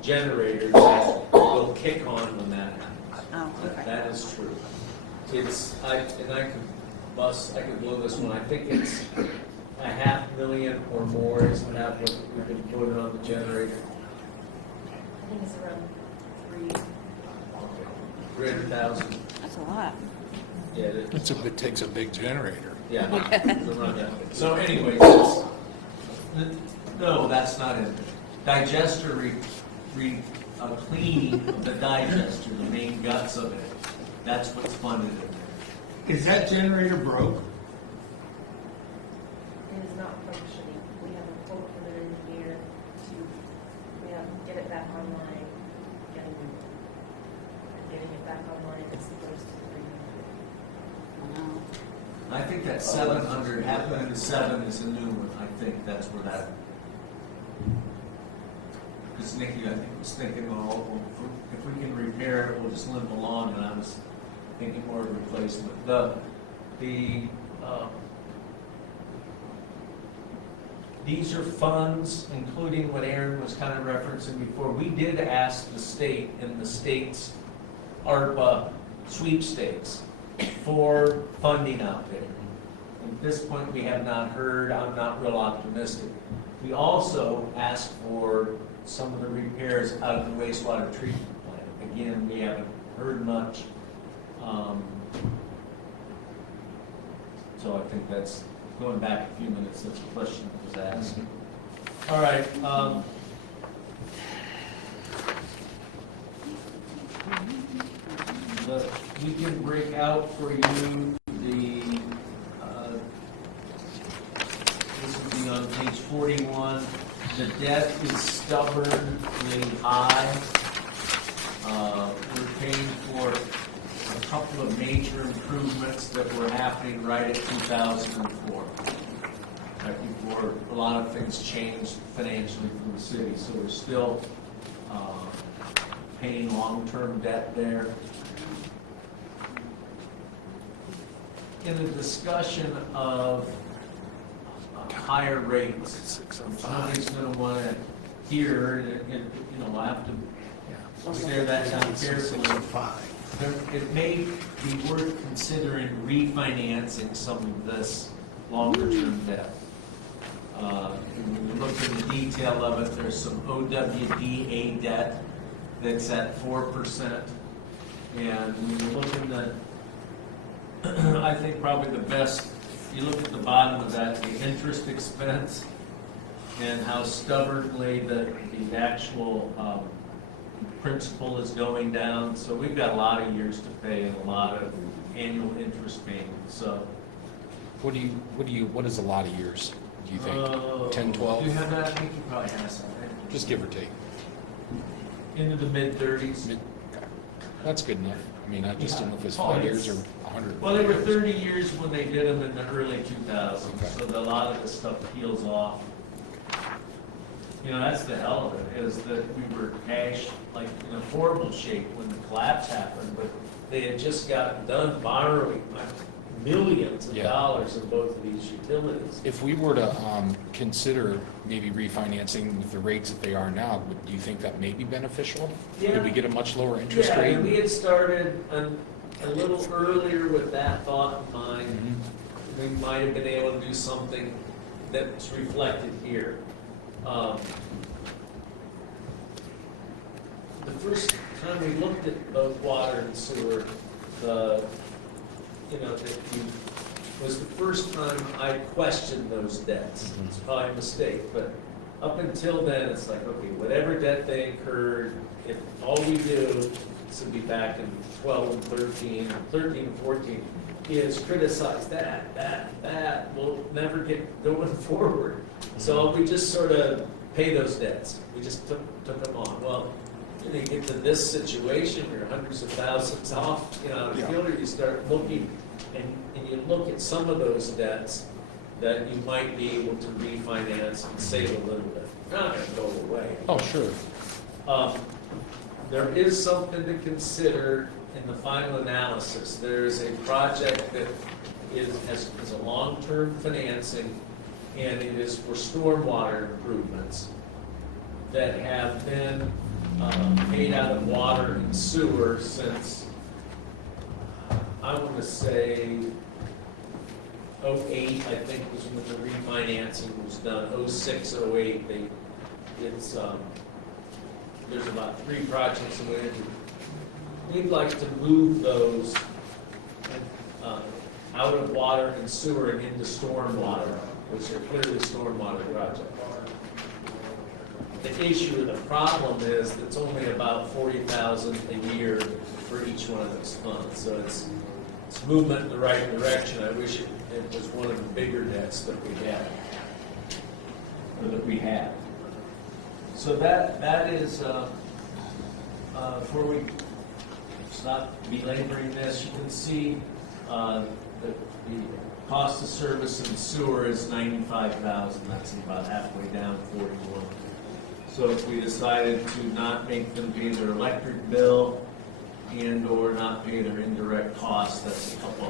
generator that will kick on when that happens. Oh, okay. That is true. I could blow this one, I think it's $500,000 or more is what we've been quoted on the generator. I think it's around 300,000. That's a lot. Yeah, it is. It takes a big generator. Yeah. So anyways, no, that's not it. Digester cleaning of the digester, the main guts of it, that's what's funded in there. Is that generator broke? It is not functioning. We have a quote from an engineer to get it back online, getting it back online as opposed to 300. Wow. I think that 700, happening to 7 is a new one, I think that's where that. Because Nikki, I think, was thinking, well, if we can repair it, we'll just limp along, and I was thinking more of replacement. These are funds, including what Aaron was kind of referencing before. We did ask the state in the state's ARPA sweepstakes for funding out there. At this point, we have not heard, I'm not real optimistic. We also asked for some of the repairs out of the wastewater treatment plant. Again, we haven't heard much. So I think that's, going back a few minutes, that's a question that was asked. All right. We can break out for you this will be on page 41. The debt is stubbornly high. We're paying for a couple of major improvements that were happening right at 2004. Right before a lot of things changed financially for the city. So we're still paying long-term debt there. In the discussion of higher rates, somebody's going to want to hear, and I have to stare that down carefully. It may be worth considering refinancing some of this longer-term debt. When you look at the detail of it, there's some OWDA debt that's at 4%. And when you look in the, I think probably the best, you look at the bottom of that, the interest expense and how stubbornly the actual principal is going down. So we've got a lot of years to pay and a lot of annual interest payments. So What is a lot of years, do you think? 10, 12? Do you have that? I think you probably have some. Right? Just give or take. Into the mid-30s. Okay. That's good enough. I mean, I just didn't know if it's Oh, 5 it's- years or 100. Well, they were 30 years when they did them in the early 2000s, Okay. so a lot of the stuff peels off. That's the hell of it, is that we were cash, like, in a horrible shape when the collapse happened, but they had just gotten done borrowing millions of Yeah. dollars in both of these utilities. If we were to consider maybe refinancing with the rates that they are now, do you think that may be beneficial? Yeah. Could we get a much lower interest Yeah, rate? and we had started a little earlier with that thought in mind. Mhm. We might have been able to do something that's reflected here. The first time we looked at both water and sewer, was the first time I questioned those debts. It's probably a mistake, but up until then, it's like, okay, whatever debt they incurred, if all we do, this would be back in 12 and 13, 13 and 14, is criticize that, we'll never get going forward. So we just sort of pay those debts. We just took them on. Well, you get to this situation, you're hundreds of thousands off, on a fielder, you start looking, and you look at some of those debts that you might be able to refinance and save a little bit. Not gonna go away. Oh, sure. There is something to consider in the final analysis. There's a project that is a long-term financing, and it is for stormwater improvements that have been paid out of water and sewer since, I want to say, '08, I think, was when the refinancing was done. '06, '08, there's about 3 projects that went into. We'd like to move those out of water and sewer and into stormwater, which are clearly stormwater projects. The issue, the problem is it's only about $40,000 a year for each one of those funds. So it's movement in the right direction. I wish it was one of the bigger debts that we had, or that we have. So that is, before we stop belaboring this, you can see that the cost of service and sewer is $95,000. That's about halfway down, 41. So if we decided to not make them pay their electric bill and/or not pay their indirect costs, that's a couple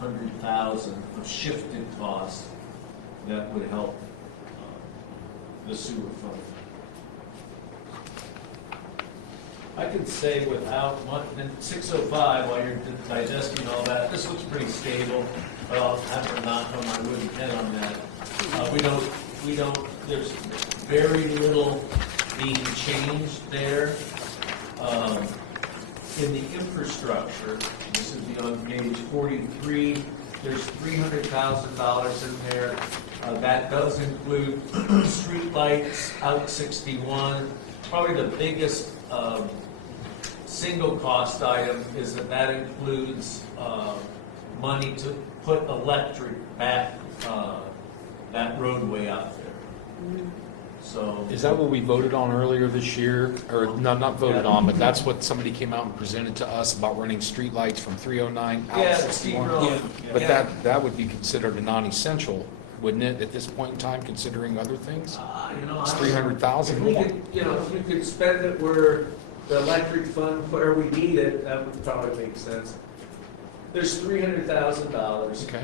$100,000 of shifted costs that would help the sewer fund. I could say without much, in 605, while you're digesting all that, this looks pretty stable, but I'll have to knock on my wooden pen on that. We don't, there's very little being changed there. In the infrastructure, this would be on page 43, there's $300,000 in there. That does include streetlights out 61. Probably the biggest single cost item is that includes money to put electric back that roadway out there. So Is that what we voted on earlier this year? Or, no, not voted on, but that's what somebody came out and presented to us about running streetlights from 309 out Yeah, 61? But that would be considered a non-essential, wouldn't it, at this point in time, considering other things? It's 300,000. We could, if we could spend it where the electric fund, where we need it, that would probably make sense. There's $300,000. Okay.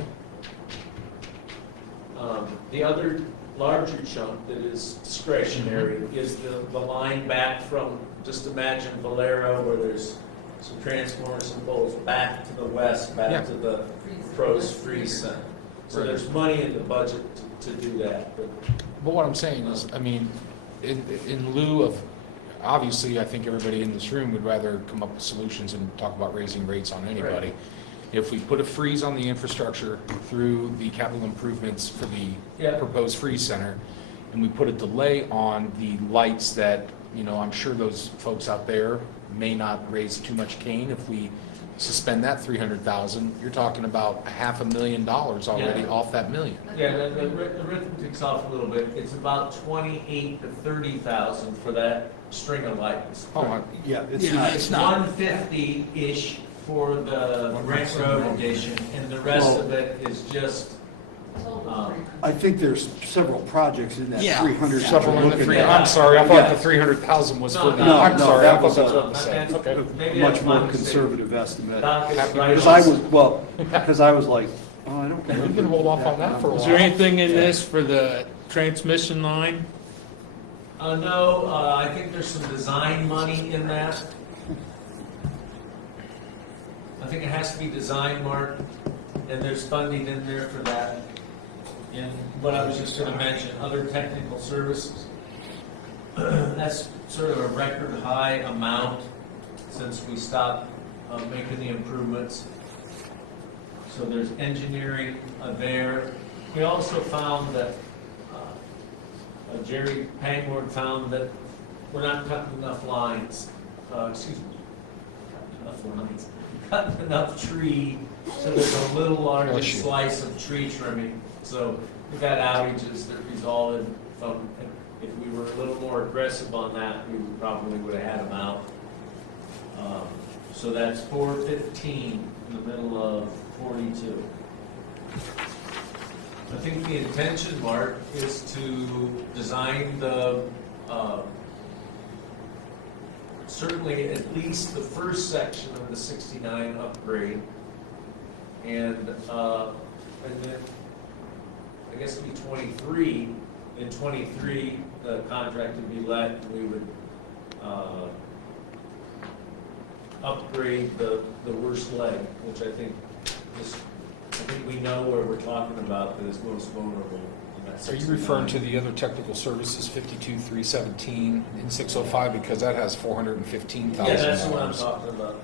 The other larger chunk that is discretionary is the line back from, just imagine Valero, where there's some transformers, some poles, back to the west, back to the Pros Freeze Center. So there's money in the budget to do that. But what I'm saying is, I mean, in lieu of, obviously, I think everybody in this room would rather come up with solutions and talk about raising rates on anybody. Right. If we put a freeze on the infrastructure through the capital improvements for the proposed freeze center, and we put a delay on the lights that, I'm sure those folks out there may not raise too much cane. If we suspend that 300,000, you're talking about $500,000 already off that million. Yeah, the arithmetic's off a little bit. It's about 28 to 30,000 for that string of lights. Oh, Yeah, It's not. 150-ish for the Ranch Road addition, and the rest of it is just, I think there's several projects in that Yeah. 300. several in the three, at. I'm sorry, I thought Yeah. the 300,000 was for the, No, I'm no, sorry, that I thought was that's a- what it said. Okay. maybe Much that's more my mistake. conservative estimate. Doc is Happy right Because on. I was like, oh, I don't. We can hold off on that for a Is while. there anything in this for the transmission line? No, I think there's some design money in that. I think it has to be design, Mark, and there's funding in there for that. And what I was just gonna mention, other technical services. That's sort of a record high amount since we stopped making the improvements. So there's engineering there. We also found that Jerry Pangborn found that we're not cutting enough lines, cutting enough tree, so there's a little larger Bless you. slice of tree trimming. So we've had outages that resulted from, if we were a little more aggressive on that, we probably would have had them out. So that's 415 in the middle of 42. I think the intention, Mark, is to design the, certainly at least the first section of the 69 upgrade, And then, I guess it'd be 23. In 23, the contract would be let, and we would upgrade the worst leg, which I think we know where we're talking about that is most vulnerable. in that Are you referring to 69. the other technical services, 52,317 in 605, because that has $415,000? Yeah, that's what I'm talking about.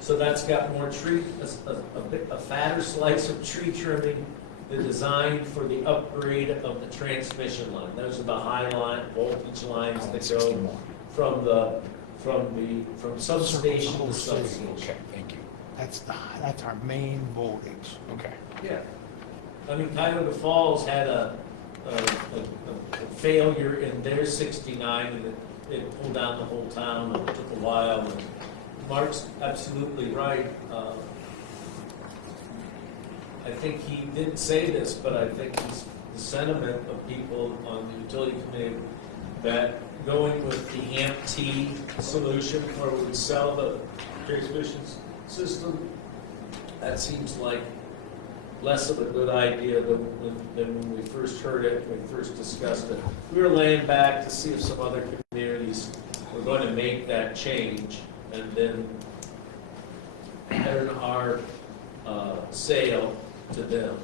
So that's got more tree, a fatter slice of tree trimming, the design for the upgrade of the transmission line. Those are the high line, voltage lines that go 61. from substation to substation. Okay, thank you. That's our main voltage. Okay. Yeah. I mean, Cuyahoga Falls had a failure in their 69, and it pulled down the whole town, and it took a while. And Mark's absolutely right. I think he didn't say this, but I think he's the sentiment of people on the utility committee that going with the AMP-T solution, where we would sell the transmission system, that seems like less of a good idea than when we first heard it, when we first discussed it. We were laying back to see if some other communities were going to make that change, and then turn our sale to them.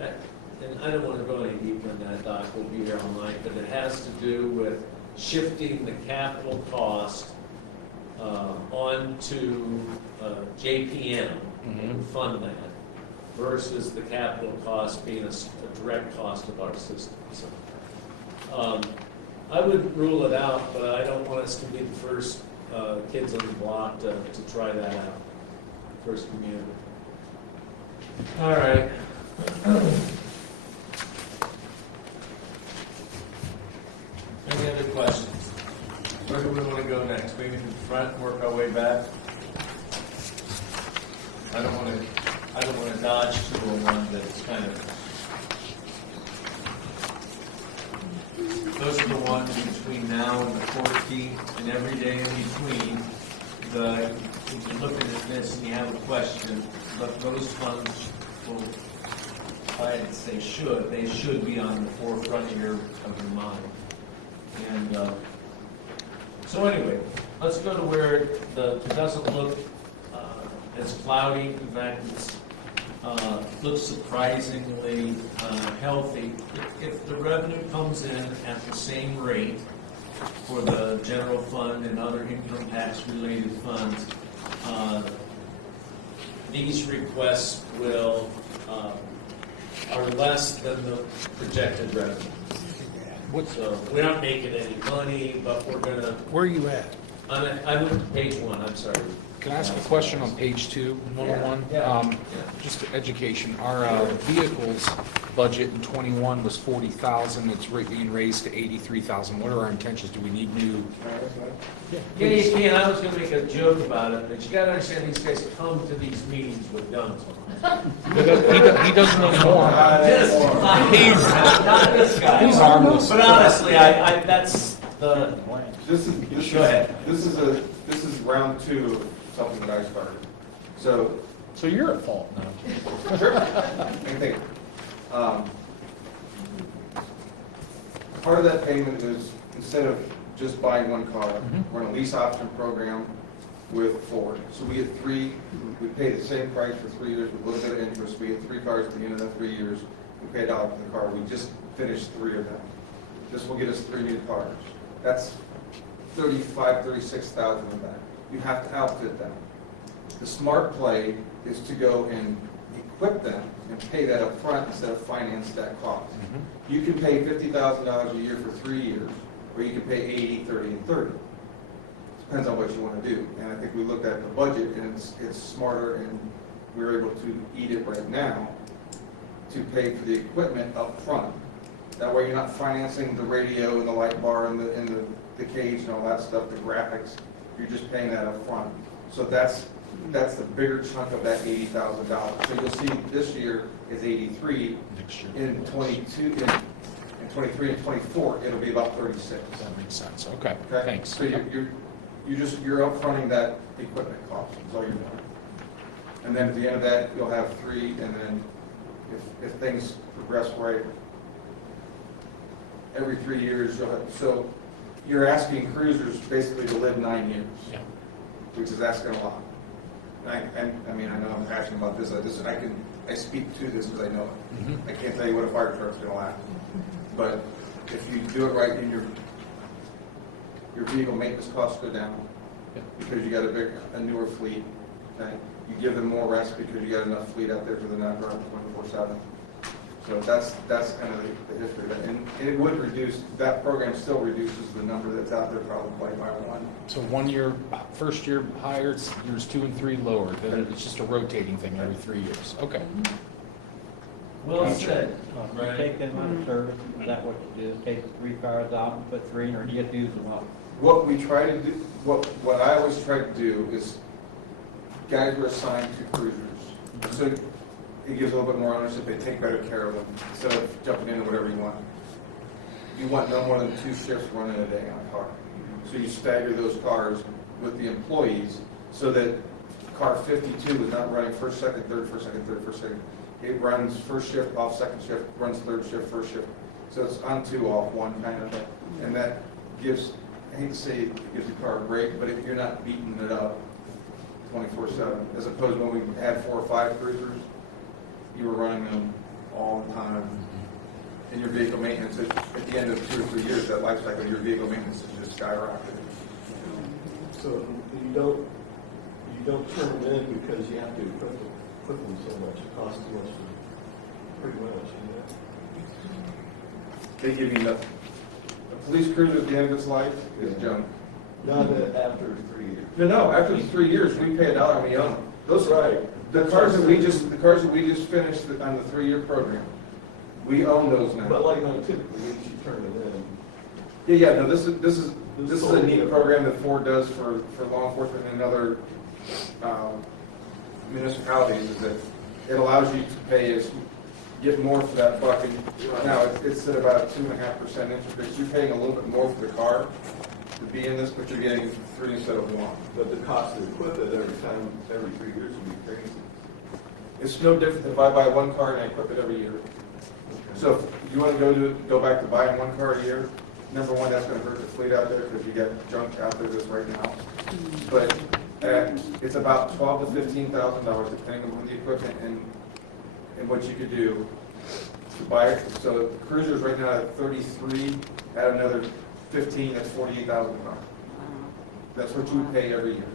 And I don't want to go any deeper in that, Doc, we'll be here all night, but it has to do with shifting the capital cost onto JPM and fund that versus the capital cost being a direct cost of our system. So, I wouldn't rule it out, but I don't want us to be the first kids on the block to try that out. First community. All right. Any other questions? Where do we want to go next? Maybe to the front and work our way back? I don't want to dodge to a one that's kind of. Those are the ones between now and the 14th, and every day in between. If you're looking at this and you have a question, but those funds will, I'd say they should be on the forefront of your mind. And so anyway, let's go to where it doesn't look as cloudy. In fact, it looks surprisingly healthy. If the revenue comes in at the same rate for the general fund and other income tax related funds, these requests are less than the projected revenue. So we're not making any money, but we're gonna. Where are you at? I went to page 1. I'm sorry. Can I ask a question on page 2, 101? Yeah. Just education. Our vehicles budget in 21 was 40,000. It's being raised to 83,000. What are our intentions? Do we need new? Yeah, you can. I was gonna make a joke about it, but you gotta understand these guys come to these meetings with guns. He doesn't anymore. Not this guy. He's harmless. But honestly, that's the. This Go ahead. This is round 2 of something that I started. So, you're at fault now. sure, I think, part of that payment is, instead of just buying one car, we're on a lease option program with Ford. So we get 3, we pay the same price for 3 years with a little bit of interest. We get 3 cars at the end of the 3 years. We pay $1 for the car. We just finished 3 of them. This will get us 3 new cars. That's $36,000 of that. You have to outfit them. The smart play is to go and equip them and pay that up front instead of finance that cost. You can pay $50,000 a year for 3 years, or you can pay 80, 30, and 30. Depends on what you want to do. And I think we looked at the budget, and it's smarter, and we're able to eat it right now to pay for the equipment up front. That way you're not financing the radio and the light bar and the cage and all that stuff, the graphics. You're just paying that up front. So that's the bigger chunk of that $80,000. So you'll see this year is 83. Next year. In 22, in 23 and 24, it'll be about 36. That makes sense. Okay, Okay? thanks. So you're upfronting that equipment cost, is all you're doing. And then at the end of that, you'll have 3, and then if things progress right, every 3 years you'll have, so you're asking cruisers basically to live 9 years. Yeah. Which is asking a lot. I mean, I know I'm passionate about this, I speak to this because I know it. Mhm. I can't tell you what a fire truck's gonna last. But if you do it right, then your vehicle maintenance costs go down, Yeah. because you got a newer fleet, okay? You give them more rest because you got enough fleet out there so they're not running 24/7. So that's kind of the history of it. And it would reduce, that program still reduces the number that's out there probably by 1. So 1 year, first year higher, it's years 2 and 3 lower, then it's just a rotating thing every 3 years. Okay. Well Gotcha. said. You take them out of service, is that what you do? Take 3 cars out and put 3 in, or do you use them up? What we try to do, what I always try to do is guys are assigned to cruisers. So it gives a little bit more ownership, they take better care of them, instead of jumping into whatever you want. You want no more than 2 shifts running a day on a car. So you stagger those cars with the employees so that car 52 is not running first, second, third, first, second, third, first, second. It runs first shift, off second shift, runs third shift, first shift. So it's on 2, off 1 kind of thing. And that gives, I hate to say it gives the car a break, but if you're not beating it up 24/7, as opposed to when we had 4 or 5 cruisers, you were running them all the time. And your vehicle maintenance, at the end of 2 or 3 years, that life cycle, your vehicle maintenance is just skyrocketed. So you don't turn them in because you have to equip them so much, it costs too much, pretty much, They give you nothing. A police cruiser at the end of its life is junk. Not after 3 years. No, after the 3 years, we pay $1 when we own them. Those Right. The cars that we just finished on the 3-year program, we own those now. But like on typically, you should turn them in. Yeah, no, this is a neat program that Ford does for law enforcement and other municipalities, is that it allows you to pay get more for that buck. And now it's at about 2.5% interest rate. So you're paying a little bit more for the car to be in this, but you're getting 3 instead of 1. But the cost to equip it every 3 years would be crazy. It's no different if I buy 1 car and I equip it every year. So if you want to go back to buying 1 car a year, number one, that's going to hurt the fleet out there because you got junk out there that's right now. But it's about $12,000 to $15,000 depending on the equipment and what you could do to buy it. So cruisers right now at 33, add another 15, that's $48,000. That's what you would pay every year.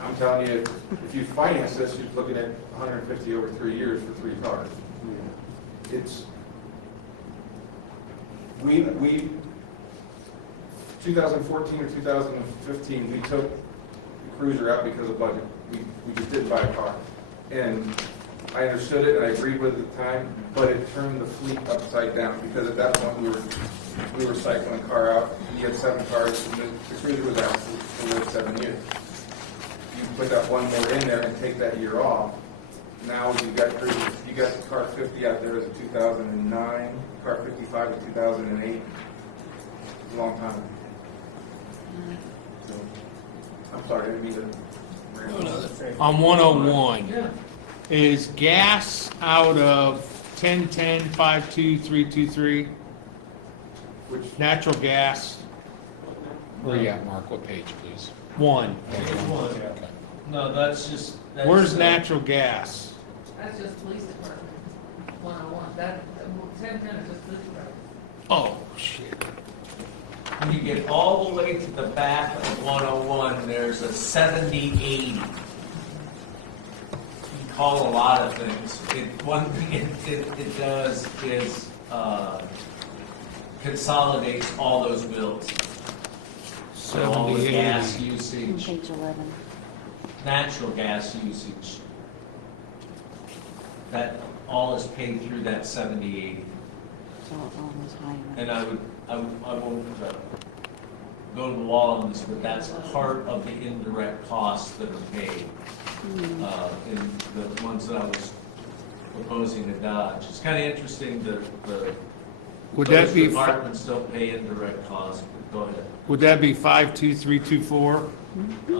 I'm telling you, if you finance this, you're looking at $150 over 3 years for 3 cars. It's, we 2014 or 2015, we took the cruiser out because of budget. We just didn't buy a car. And I understood it and I agreed with it at the time, but it turned the fleet upside down because at that point we were cycling a car out. And you had 7 cars and the cruiser was out for 7 years. You put that 1 more in there and take that year off. Now you got cruisers, you got the car 50 out there as a 2009, car 55 in 2008. It's a long time. So, I'm sorry, I didn't mean to. On 101, Yeah. is gas out of 1010-52323, Which, natural gas, Where you at, Mark? What page, please? 1. Okay. No, that's just. Where's natural gas? That's just police department, 101. That, 1010 is just police department. Oh, shit. When you get all the way to the back of 101, there's a 70-80. You can call a lot of things. One thing it does is consolidates all those bills. So all the gas 70-80. On usage, page 11. natural gas usage. That all is paid through that 70-80. So it almost high enough. And I won't go to the wall on this, but that's part of the indirect costs that are paid in the ones that I was proposing to Dodge. It's kind of interesting that Would those that be, departments don't pay indirect costs. Go ahead. would that be 52324? yeah,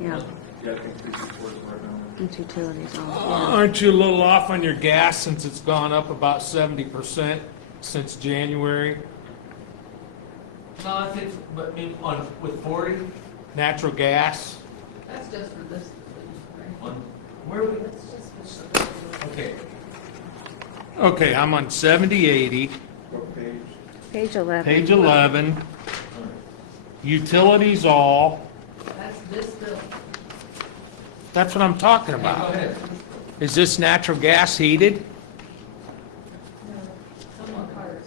Yeah. yeah, I think 3 4 is right now. That's utilities all. Aren't you a little off on your gas since it's gone up about 70% since January? No, I think, but I mean, with 40, Natural gas? That's just for this, right? where are we? It's just. Okay, Okay, I'm on 7080, What page? Page 11. page 11. Utilities all. That's this bill. That's what I'm talking go about. ahead. Is this natural gas heated? Someone cars.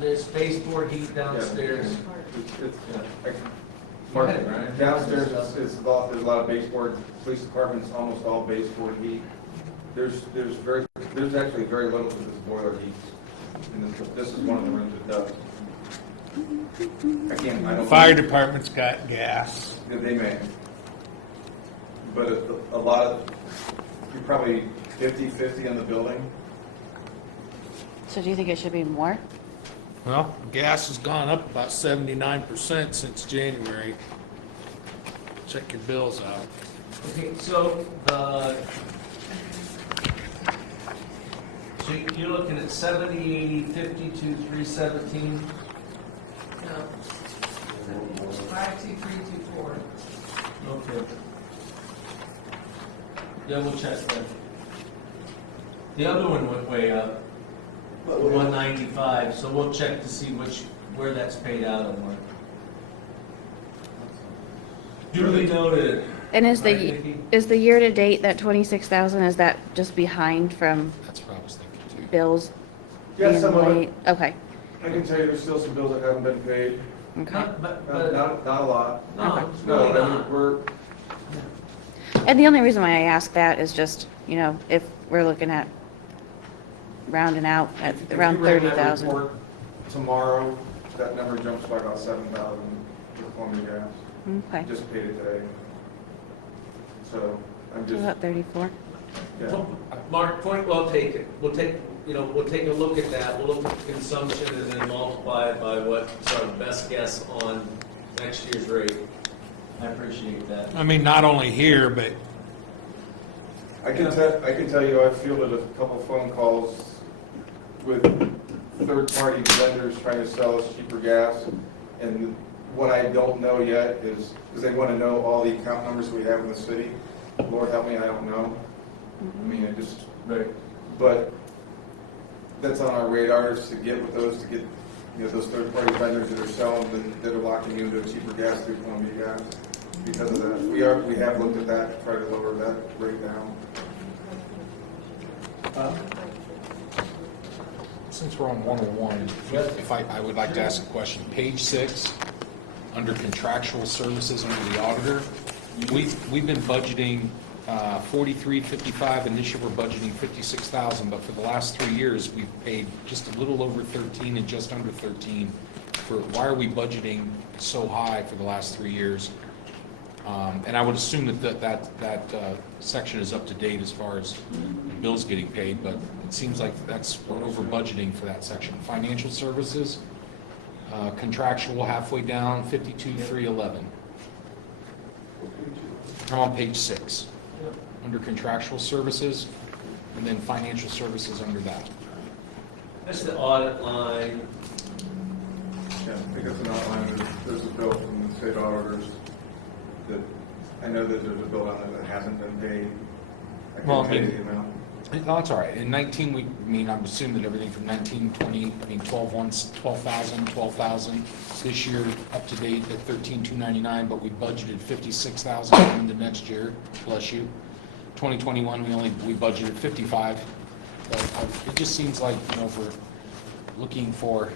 There's baseboard heat downstairs. It's, Yeah. Mark, Go ahead, Brian. downstairs, there's a lot of baseboard, police department's almost all baseboard heat. There's actually very little to this boiler heat. And this is one of the rooms that does. I don't. Fire department's got gas. Yeah, they may. But a lot of, you're probably 50/50 on the building. So do you think it should be more? Well, gas has gone up about 79% since January. Check your bills out. Okay, so, so you're looking at 70, 80, 52, 317? No. 52324. Okay. Yeah, we'll check that. The other one went way up, 195, so we'll check to see where that's paid out of. Duly noted. And is Right, the, Vicki? is the year-to-date, that 26,000, is that just behind from That's what I was thinking too. bills Yeah, being some of it. late? Okay, I can tell you there's still some bills that haven't been paid. okay. Not a lot. No, it's No, really I mean, not. we're, And the only reason why I ask that is just, you know, if we're looking at rounding out at if around you ran that 30,000. report tomorrow, that number jumps by about 7,000 for Columbia Gas. Okay, Just paid it today. So I'm so just, about 34. yeah. Mark, point well taken. We'll take a look at that. We'll look at the consumption and then multiply it by what's our best guess on next year's rate. I appreciate that. I mean, not only here, but I can tell you, I've fielded a couple phone calls with third-party vendors trying to sell us cheaper gas. And what I don't know yet is, because they want to know all the account numbers we have in the city. Lord help me, I don't know. I mean, I just, Right. but that's on our radar is to get with those, to get, you know, those third-party vendors that are selling, that are locking into a cheaper gas through Columbia Gas. Because of that, we have looked at that, to try to lower that rate down. Since we're on 101, if I would like to ask a question. Page 6, under contractual services under the auditor, we've been budgeting 43.55, and this year we're budgeting 56,000, but for the last 3 years, we've paid just a little over 13 and just under 13. Why are we budgeting so high for the last 3 years? And I would assume that section is up to date as far as bills getting paid, but it seems like we're over budgeting for that section. Financial services, contractual halfway down, 52,311. I'm on page 6, under contractual services, and then financial services under that. That's the audit line. Yeah, I think it's an outline, there's a bill from the state auditors that, I know that there's a bill on there that hasn't been paid. I Well, can't I tell mean- you the amount. No, that's all right. In 19, I'm assuming that everything from 19, 20, 12,000. This year, up to date at 13,299, but we budgeted 56,000 into next year, bless you. 2021, we budgeted 55. But it just seems like, you know, if we're looking for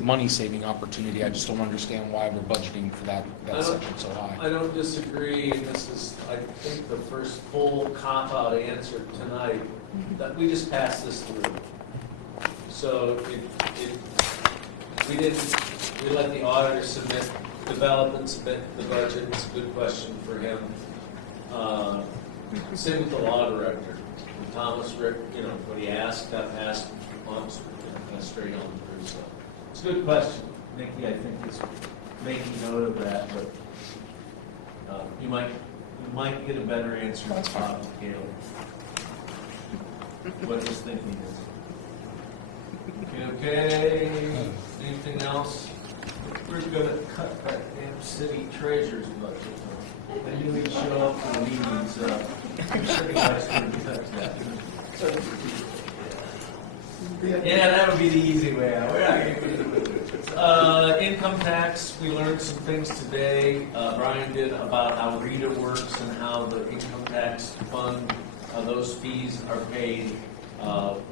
money-saving opportunity, I just don't understand why we're budgeting for that section so high. I don't disagree, and this is, I think, the first full cop-out answer tonight, that we just passed this through. So we let the auditor develop and submit the budget. It's a good question for him. Same with the law director. When Thomas, what he asked, got passed on, kind of straight on through, so. It's a good question. Nikki, I think, is making note of that, but you might might get a better answer from Bob and Caleb. What his thinking is. Okay, anything else? We're gonna cut that damn city treasurer's budget. They knew he'd show up for the meetings, city guys couldn't cut that. Yeah, that would be the easy way out. Income tax, we learned some things today. Brian did about how Rita works and how the income tax fund, those fees are paid.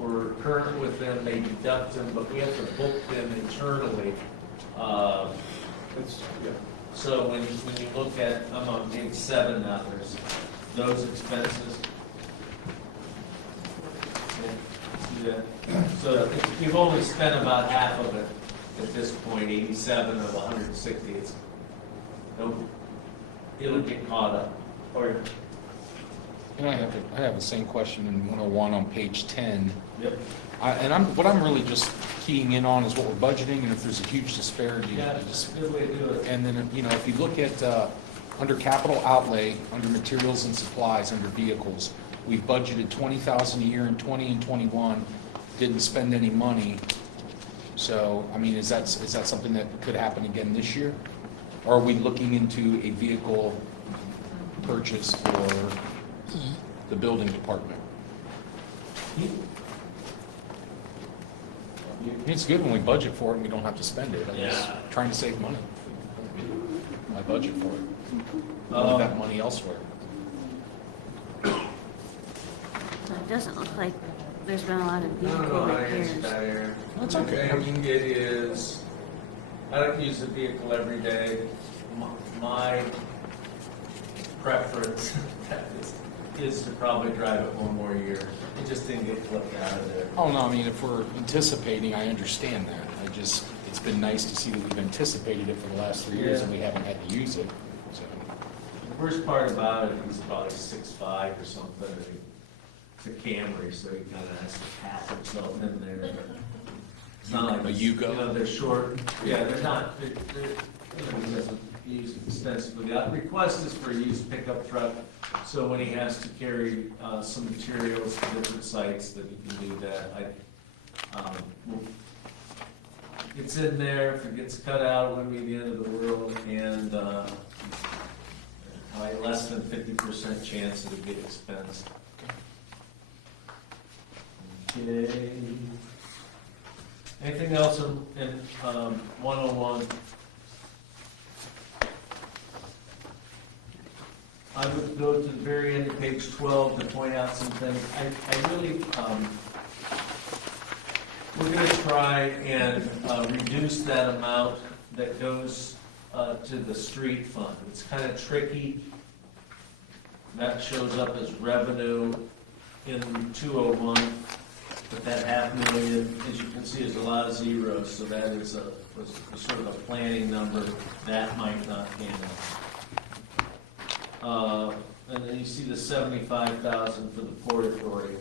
We're current with them, they deduct them, but we have to book them internally. So when you look at, I'm on page 7 now, there's those expenses. See that? So we've only spent about half of it at this point, 87 of 160. It'll get caught up. Or And I have the same question in 101 on page 10. Yep. What I'm really just keying in on is what we're budgeting, and if there's a huge disparity. Yeah, that's a good way to do it. And then, if you look at, under capital outlay, under materials and supplies, under vehicles, we've budgeted $20,000 a year in 20 and 21, didn't spend any money. So, is that something that could happen again this year? Or are we looking into a vehicle purchase for the building department? It's good when we budget for it and we don't have to spend it. I'm just trying to save money. I budget for it. Move that money elsewhere. It doesn't look like there's been a lot of No, vehicle I repairs. answered that, Aaron. That's okay. It is, I don't use the vehicle every day. My preference is to probably drive it one more year. It just didn't get clipped out of there. Oh, no, if we're anticipating, I understand that. It's been nice to see that we've anticipated it for the last 3 years and we haven't had to use it, so. The worst part about it, he's probably 6'5" or something, and it's a Camry, so he kind of has to pass himself in there. It's not like A Yugo? they're short. Yeah, they're not. He doesn't use it extensively. The request is for a used pickup truck, so when he has to carry some materials to different sites, that he can do that. It's in there. If it gets cut out, it wouldn't be the end of the world, and probably less than 50% chance that it'd get expensed. Okay. Anything else in 101? I would go to the very end of page 12 to point out some things. I really, we're going to try and reduce that amount that goes to the street fund. It's kind of tricky. That shows up as revenue in 201, but that $500,000, as you can see, is a lot of zeros, so that is was sort of a planning number. That might not pan out. And then you see the $75,000 for the Port Authority.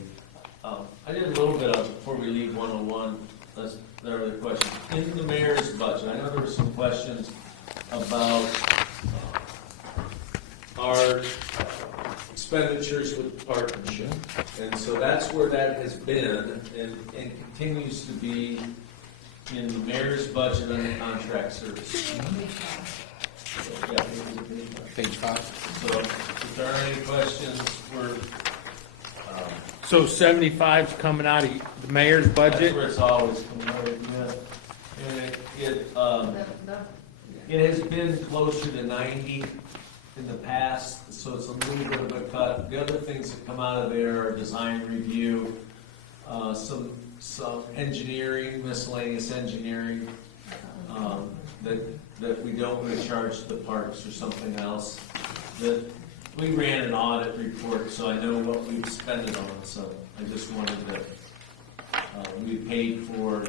I did a little bit of it before we leave 101. That's the other question. In the mayor's budget, I know there were some questions about our expenditures with the partnership. And so that's where that has been and continues to be in the mayor's budget under contract services. So, yeah, Page 5. so if there are any questions, we're, So 75's coming out of the mayor's that's budget? where it's always come out of, yeah. And it has been closer to 90 in the past, so it's a little bit of a cut. The other things that come out of there are design review, some engineering, miscellaneous engineering, that we don't really charge the parks or something else. That we ran an audit report, so I know what we've spent it on, so I just wanted to, we paid for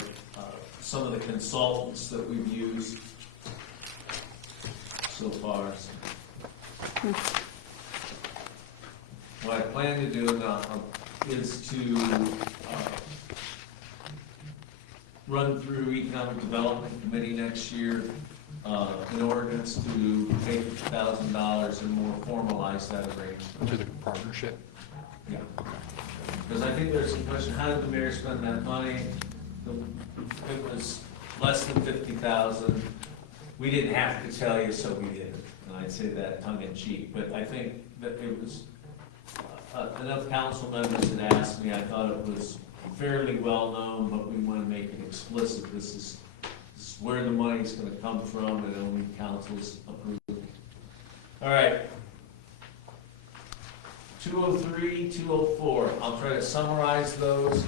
some of the consultants that we've used so far. So. What I plan to do now is to run through Economic Development Committee next year, an ordinance to pay $50,000 and more formalize that arrangement. To the partnership? Yeah. Because I think there's some question, how did the mayor spend that money? It was less than 50,000. We didn't have to tell you, so we didn't. And I'd say that tongue in cheek, but I think that it was, enough council members had asked me, I thought it was fairly well known, but we want to make it explicit. This is where the money's going to come from, and only council's approved. All right. 203, 204, I'll try to summarize those.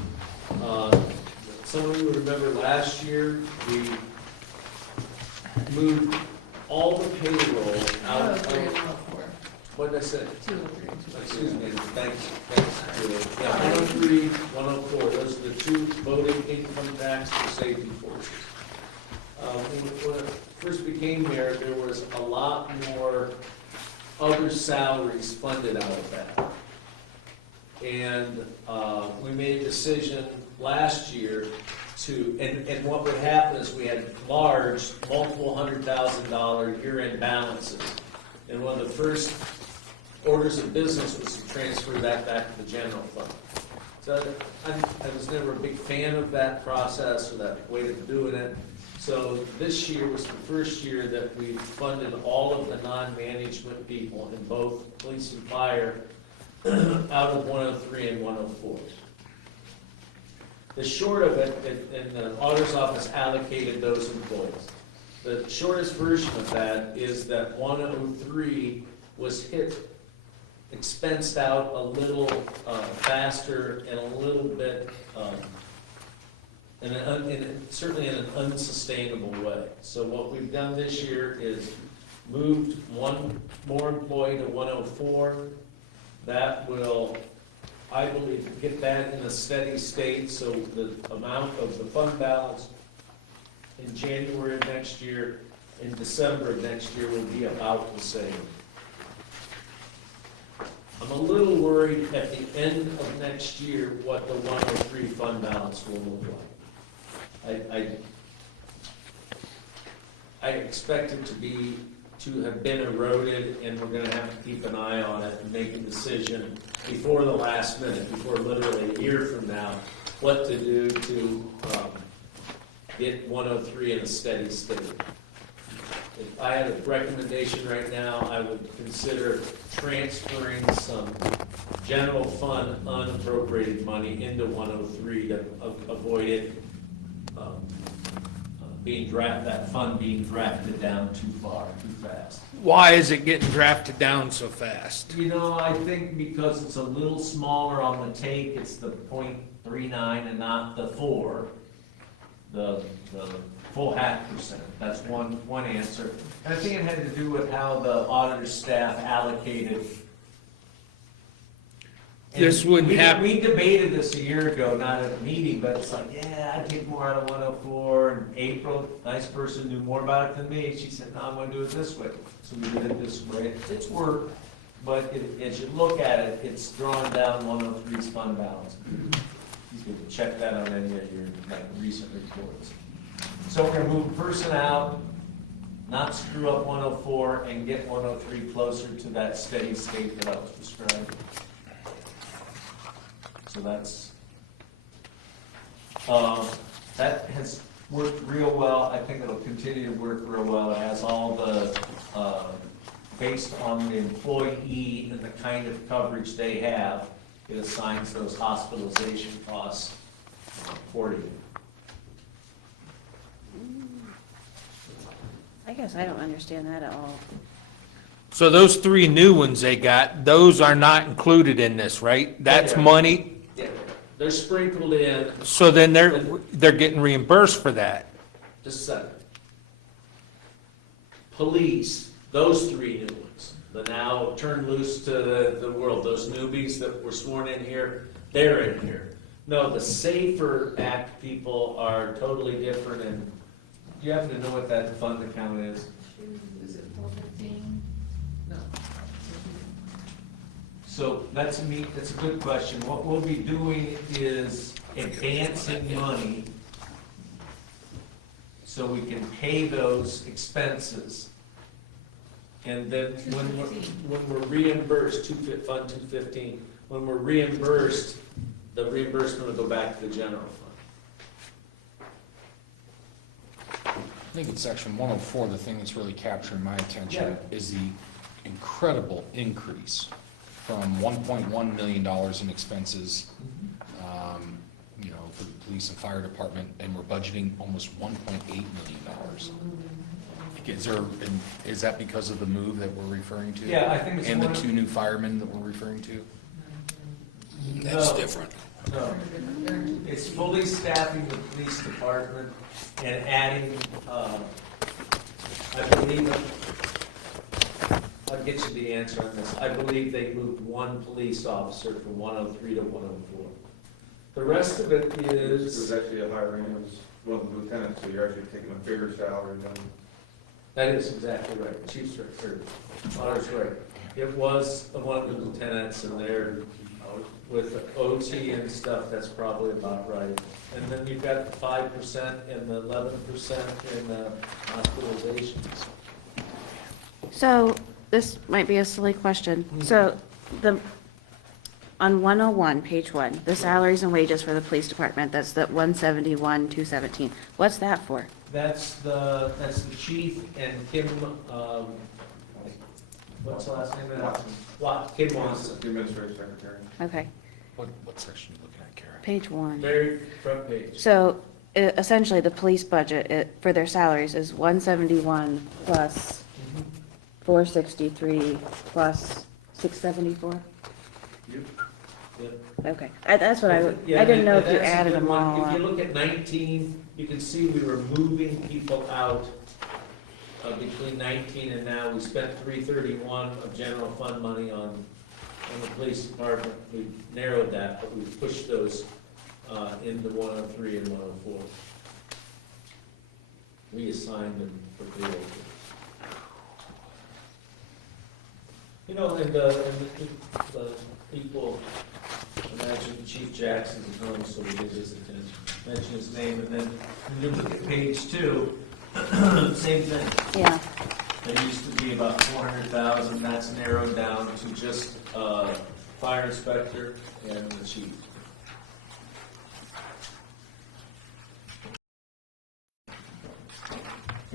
Some of you remember last year, we moved all the payroll out of, 103 and 104. what did I say? 203 and 204. Excuse me, thanks. Yeah, 103, 104, those are the two voting income tax for safety forces. When it first became mayor, there was a lot more other salaries funded out of that. And we made a decision last year to, and what would happen is we had large, multiple $100,000 year-end balances. And one of the first orders of business was to transfer that back to the general fund. So I was never a big fan of that process or that way of doing it. So this year was the first year that we funded all of the non-management people in both police and fire out of 103 and 104. The short of it, and the auditor's office allocated those employees. The shortest version of that is that 103 was expensed out a little faster and a little bit, certainly in an unsustainable way. So what we've done this year is moved one more employee to 104. That will, I believe, get that in a steady state, so the amount of the fund balance in January of next year, in December of next year, will be about the same. I'm a little worried at the end of next year what the 103 fund balance will look like. I expect it to have been eroded, and we're gonna have to keep an eye on it and make a decision before the last minute, before literally a year from now, what to do to get 103 in a steady state. If I had a recommendation right now, I would consider transferring some general fund unappropriated money into 103 to avoid it that fund being drafted down too far, too fast. Why is it getting drafted down so fast? You know, I think because it's a little smaller on the take, it's the .39 and not the 4, the full %. That's one answer. And I think it had to do with how the auditor's staff allocated. And This wouldn't happen. We debated this a year ago, not at a meeting, but it's like, yeah, I'd take more out of 104. And April, nice person, knew more about it than me. She said, no, I'm going to do it this way. So we did it this way. It's worked, but as you look at it, it's drawn down 103's fund balance. You can check that on any of your recent reports. So we're going to move a person out, not screw up 104, and get 103 closer to that steady state that I was describing. So that has worked real well. I think it'll continue to work real well. It has all the, based on the employee and the kind of coverage they have, it assigns those hospitalization costs for you. I guess I don't understand that at all. So those 3 new ones they got, those are not included in this, right? That's Yeah. money, Yeah, they're sprinkled in. so then they're getting reimbursed for that. Just a second. Police, those 3 new ones, the now turned loose to the world, those newbies that were sworn in here, they're in here. No, the SAFER Act people are totally different, and you happen to know what that fund account is? Is it 415? No. So that's a good question. What we'll be doing is advancing money. so we can pay those expenses. And then when we're reimbursed, Fund 215, when we're reimbursed, the reimbursement will go back to the general fund. I think in section 104, the thing that's really capturing my attention Yeah. is the incredible increase from $1.1 million in expenses, you know, for the police and fire department, and we're budgeting almost $1.8 million. Is that because of the move that we're referring to? Yeah, I think it's And the one- 2 new firemen that we're referring to? That's No. different. No, it's fully staffing the police department and adding, I believe, I'll get you the answer on this. I believe they moved 1 police officer from 103 to 104. The rest of it It was is, actually a hiring, it was one of the lieutenants, so you're actually taking a bigger salary than. that is exactly right, Chief's right, or Otter's right. It was one of the lieutenants, and they're, with OT and stuff, that's probably about right. And then you've got the 5% and the 11% in the hospitalizations. So, this might be a silly question. So, on 101, page 1, the salaries and wages for the police department, that's the 171,217. What's that for? That's the chief and Kim, what's the last name of that? Kim Watson, The administrative secretary. Okay, What section are you looking at, Kara? page 1. very front page. So, essentially, the police budget for their salaries is 171 plus 463 plus 674? Yep. Okay, that's what I Yeah, didn't know and if you that's a added good them one. all If you up. look at 19, you can see we were moving people out between 19 and now. We spent 331 of general fund money on the police department. We narrowed that, but we pushed those into 103 and 104. Reassigned them for payroll. You know, and the equal, imagine Chief Jackson's at home, so we get his attention, mention his name, and then when you look at page 2, same thing. Yeah, There used to be about 400,000, that's narrowed down to just fire inspector and the chief.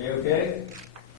Okay?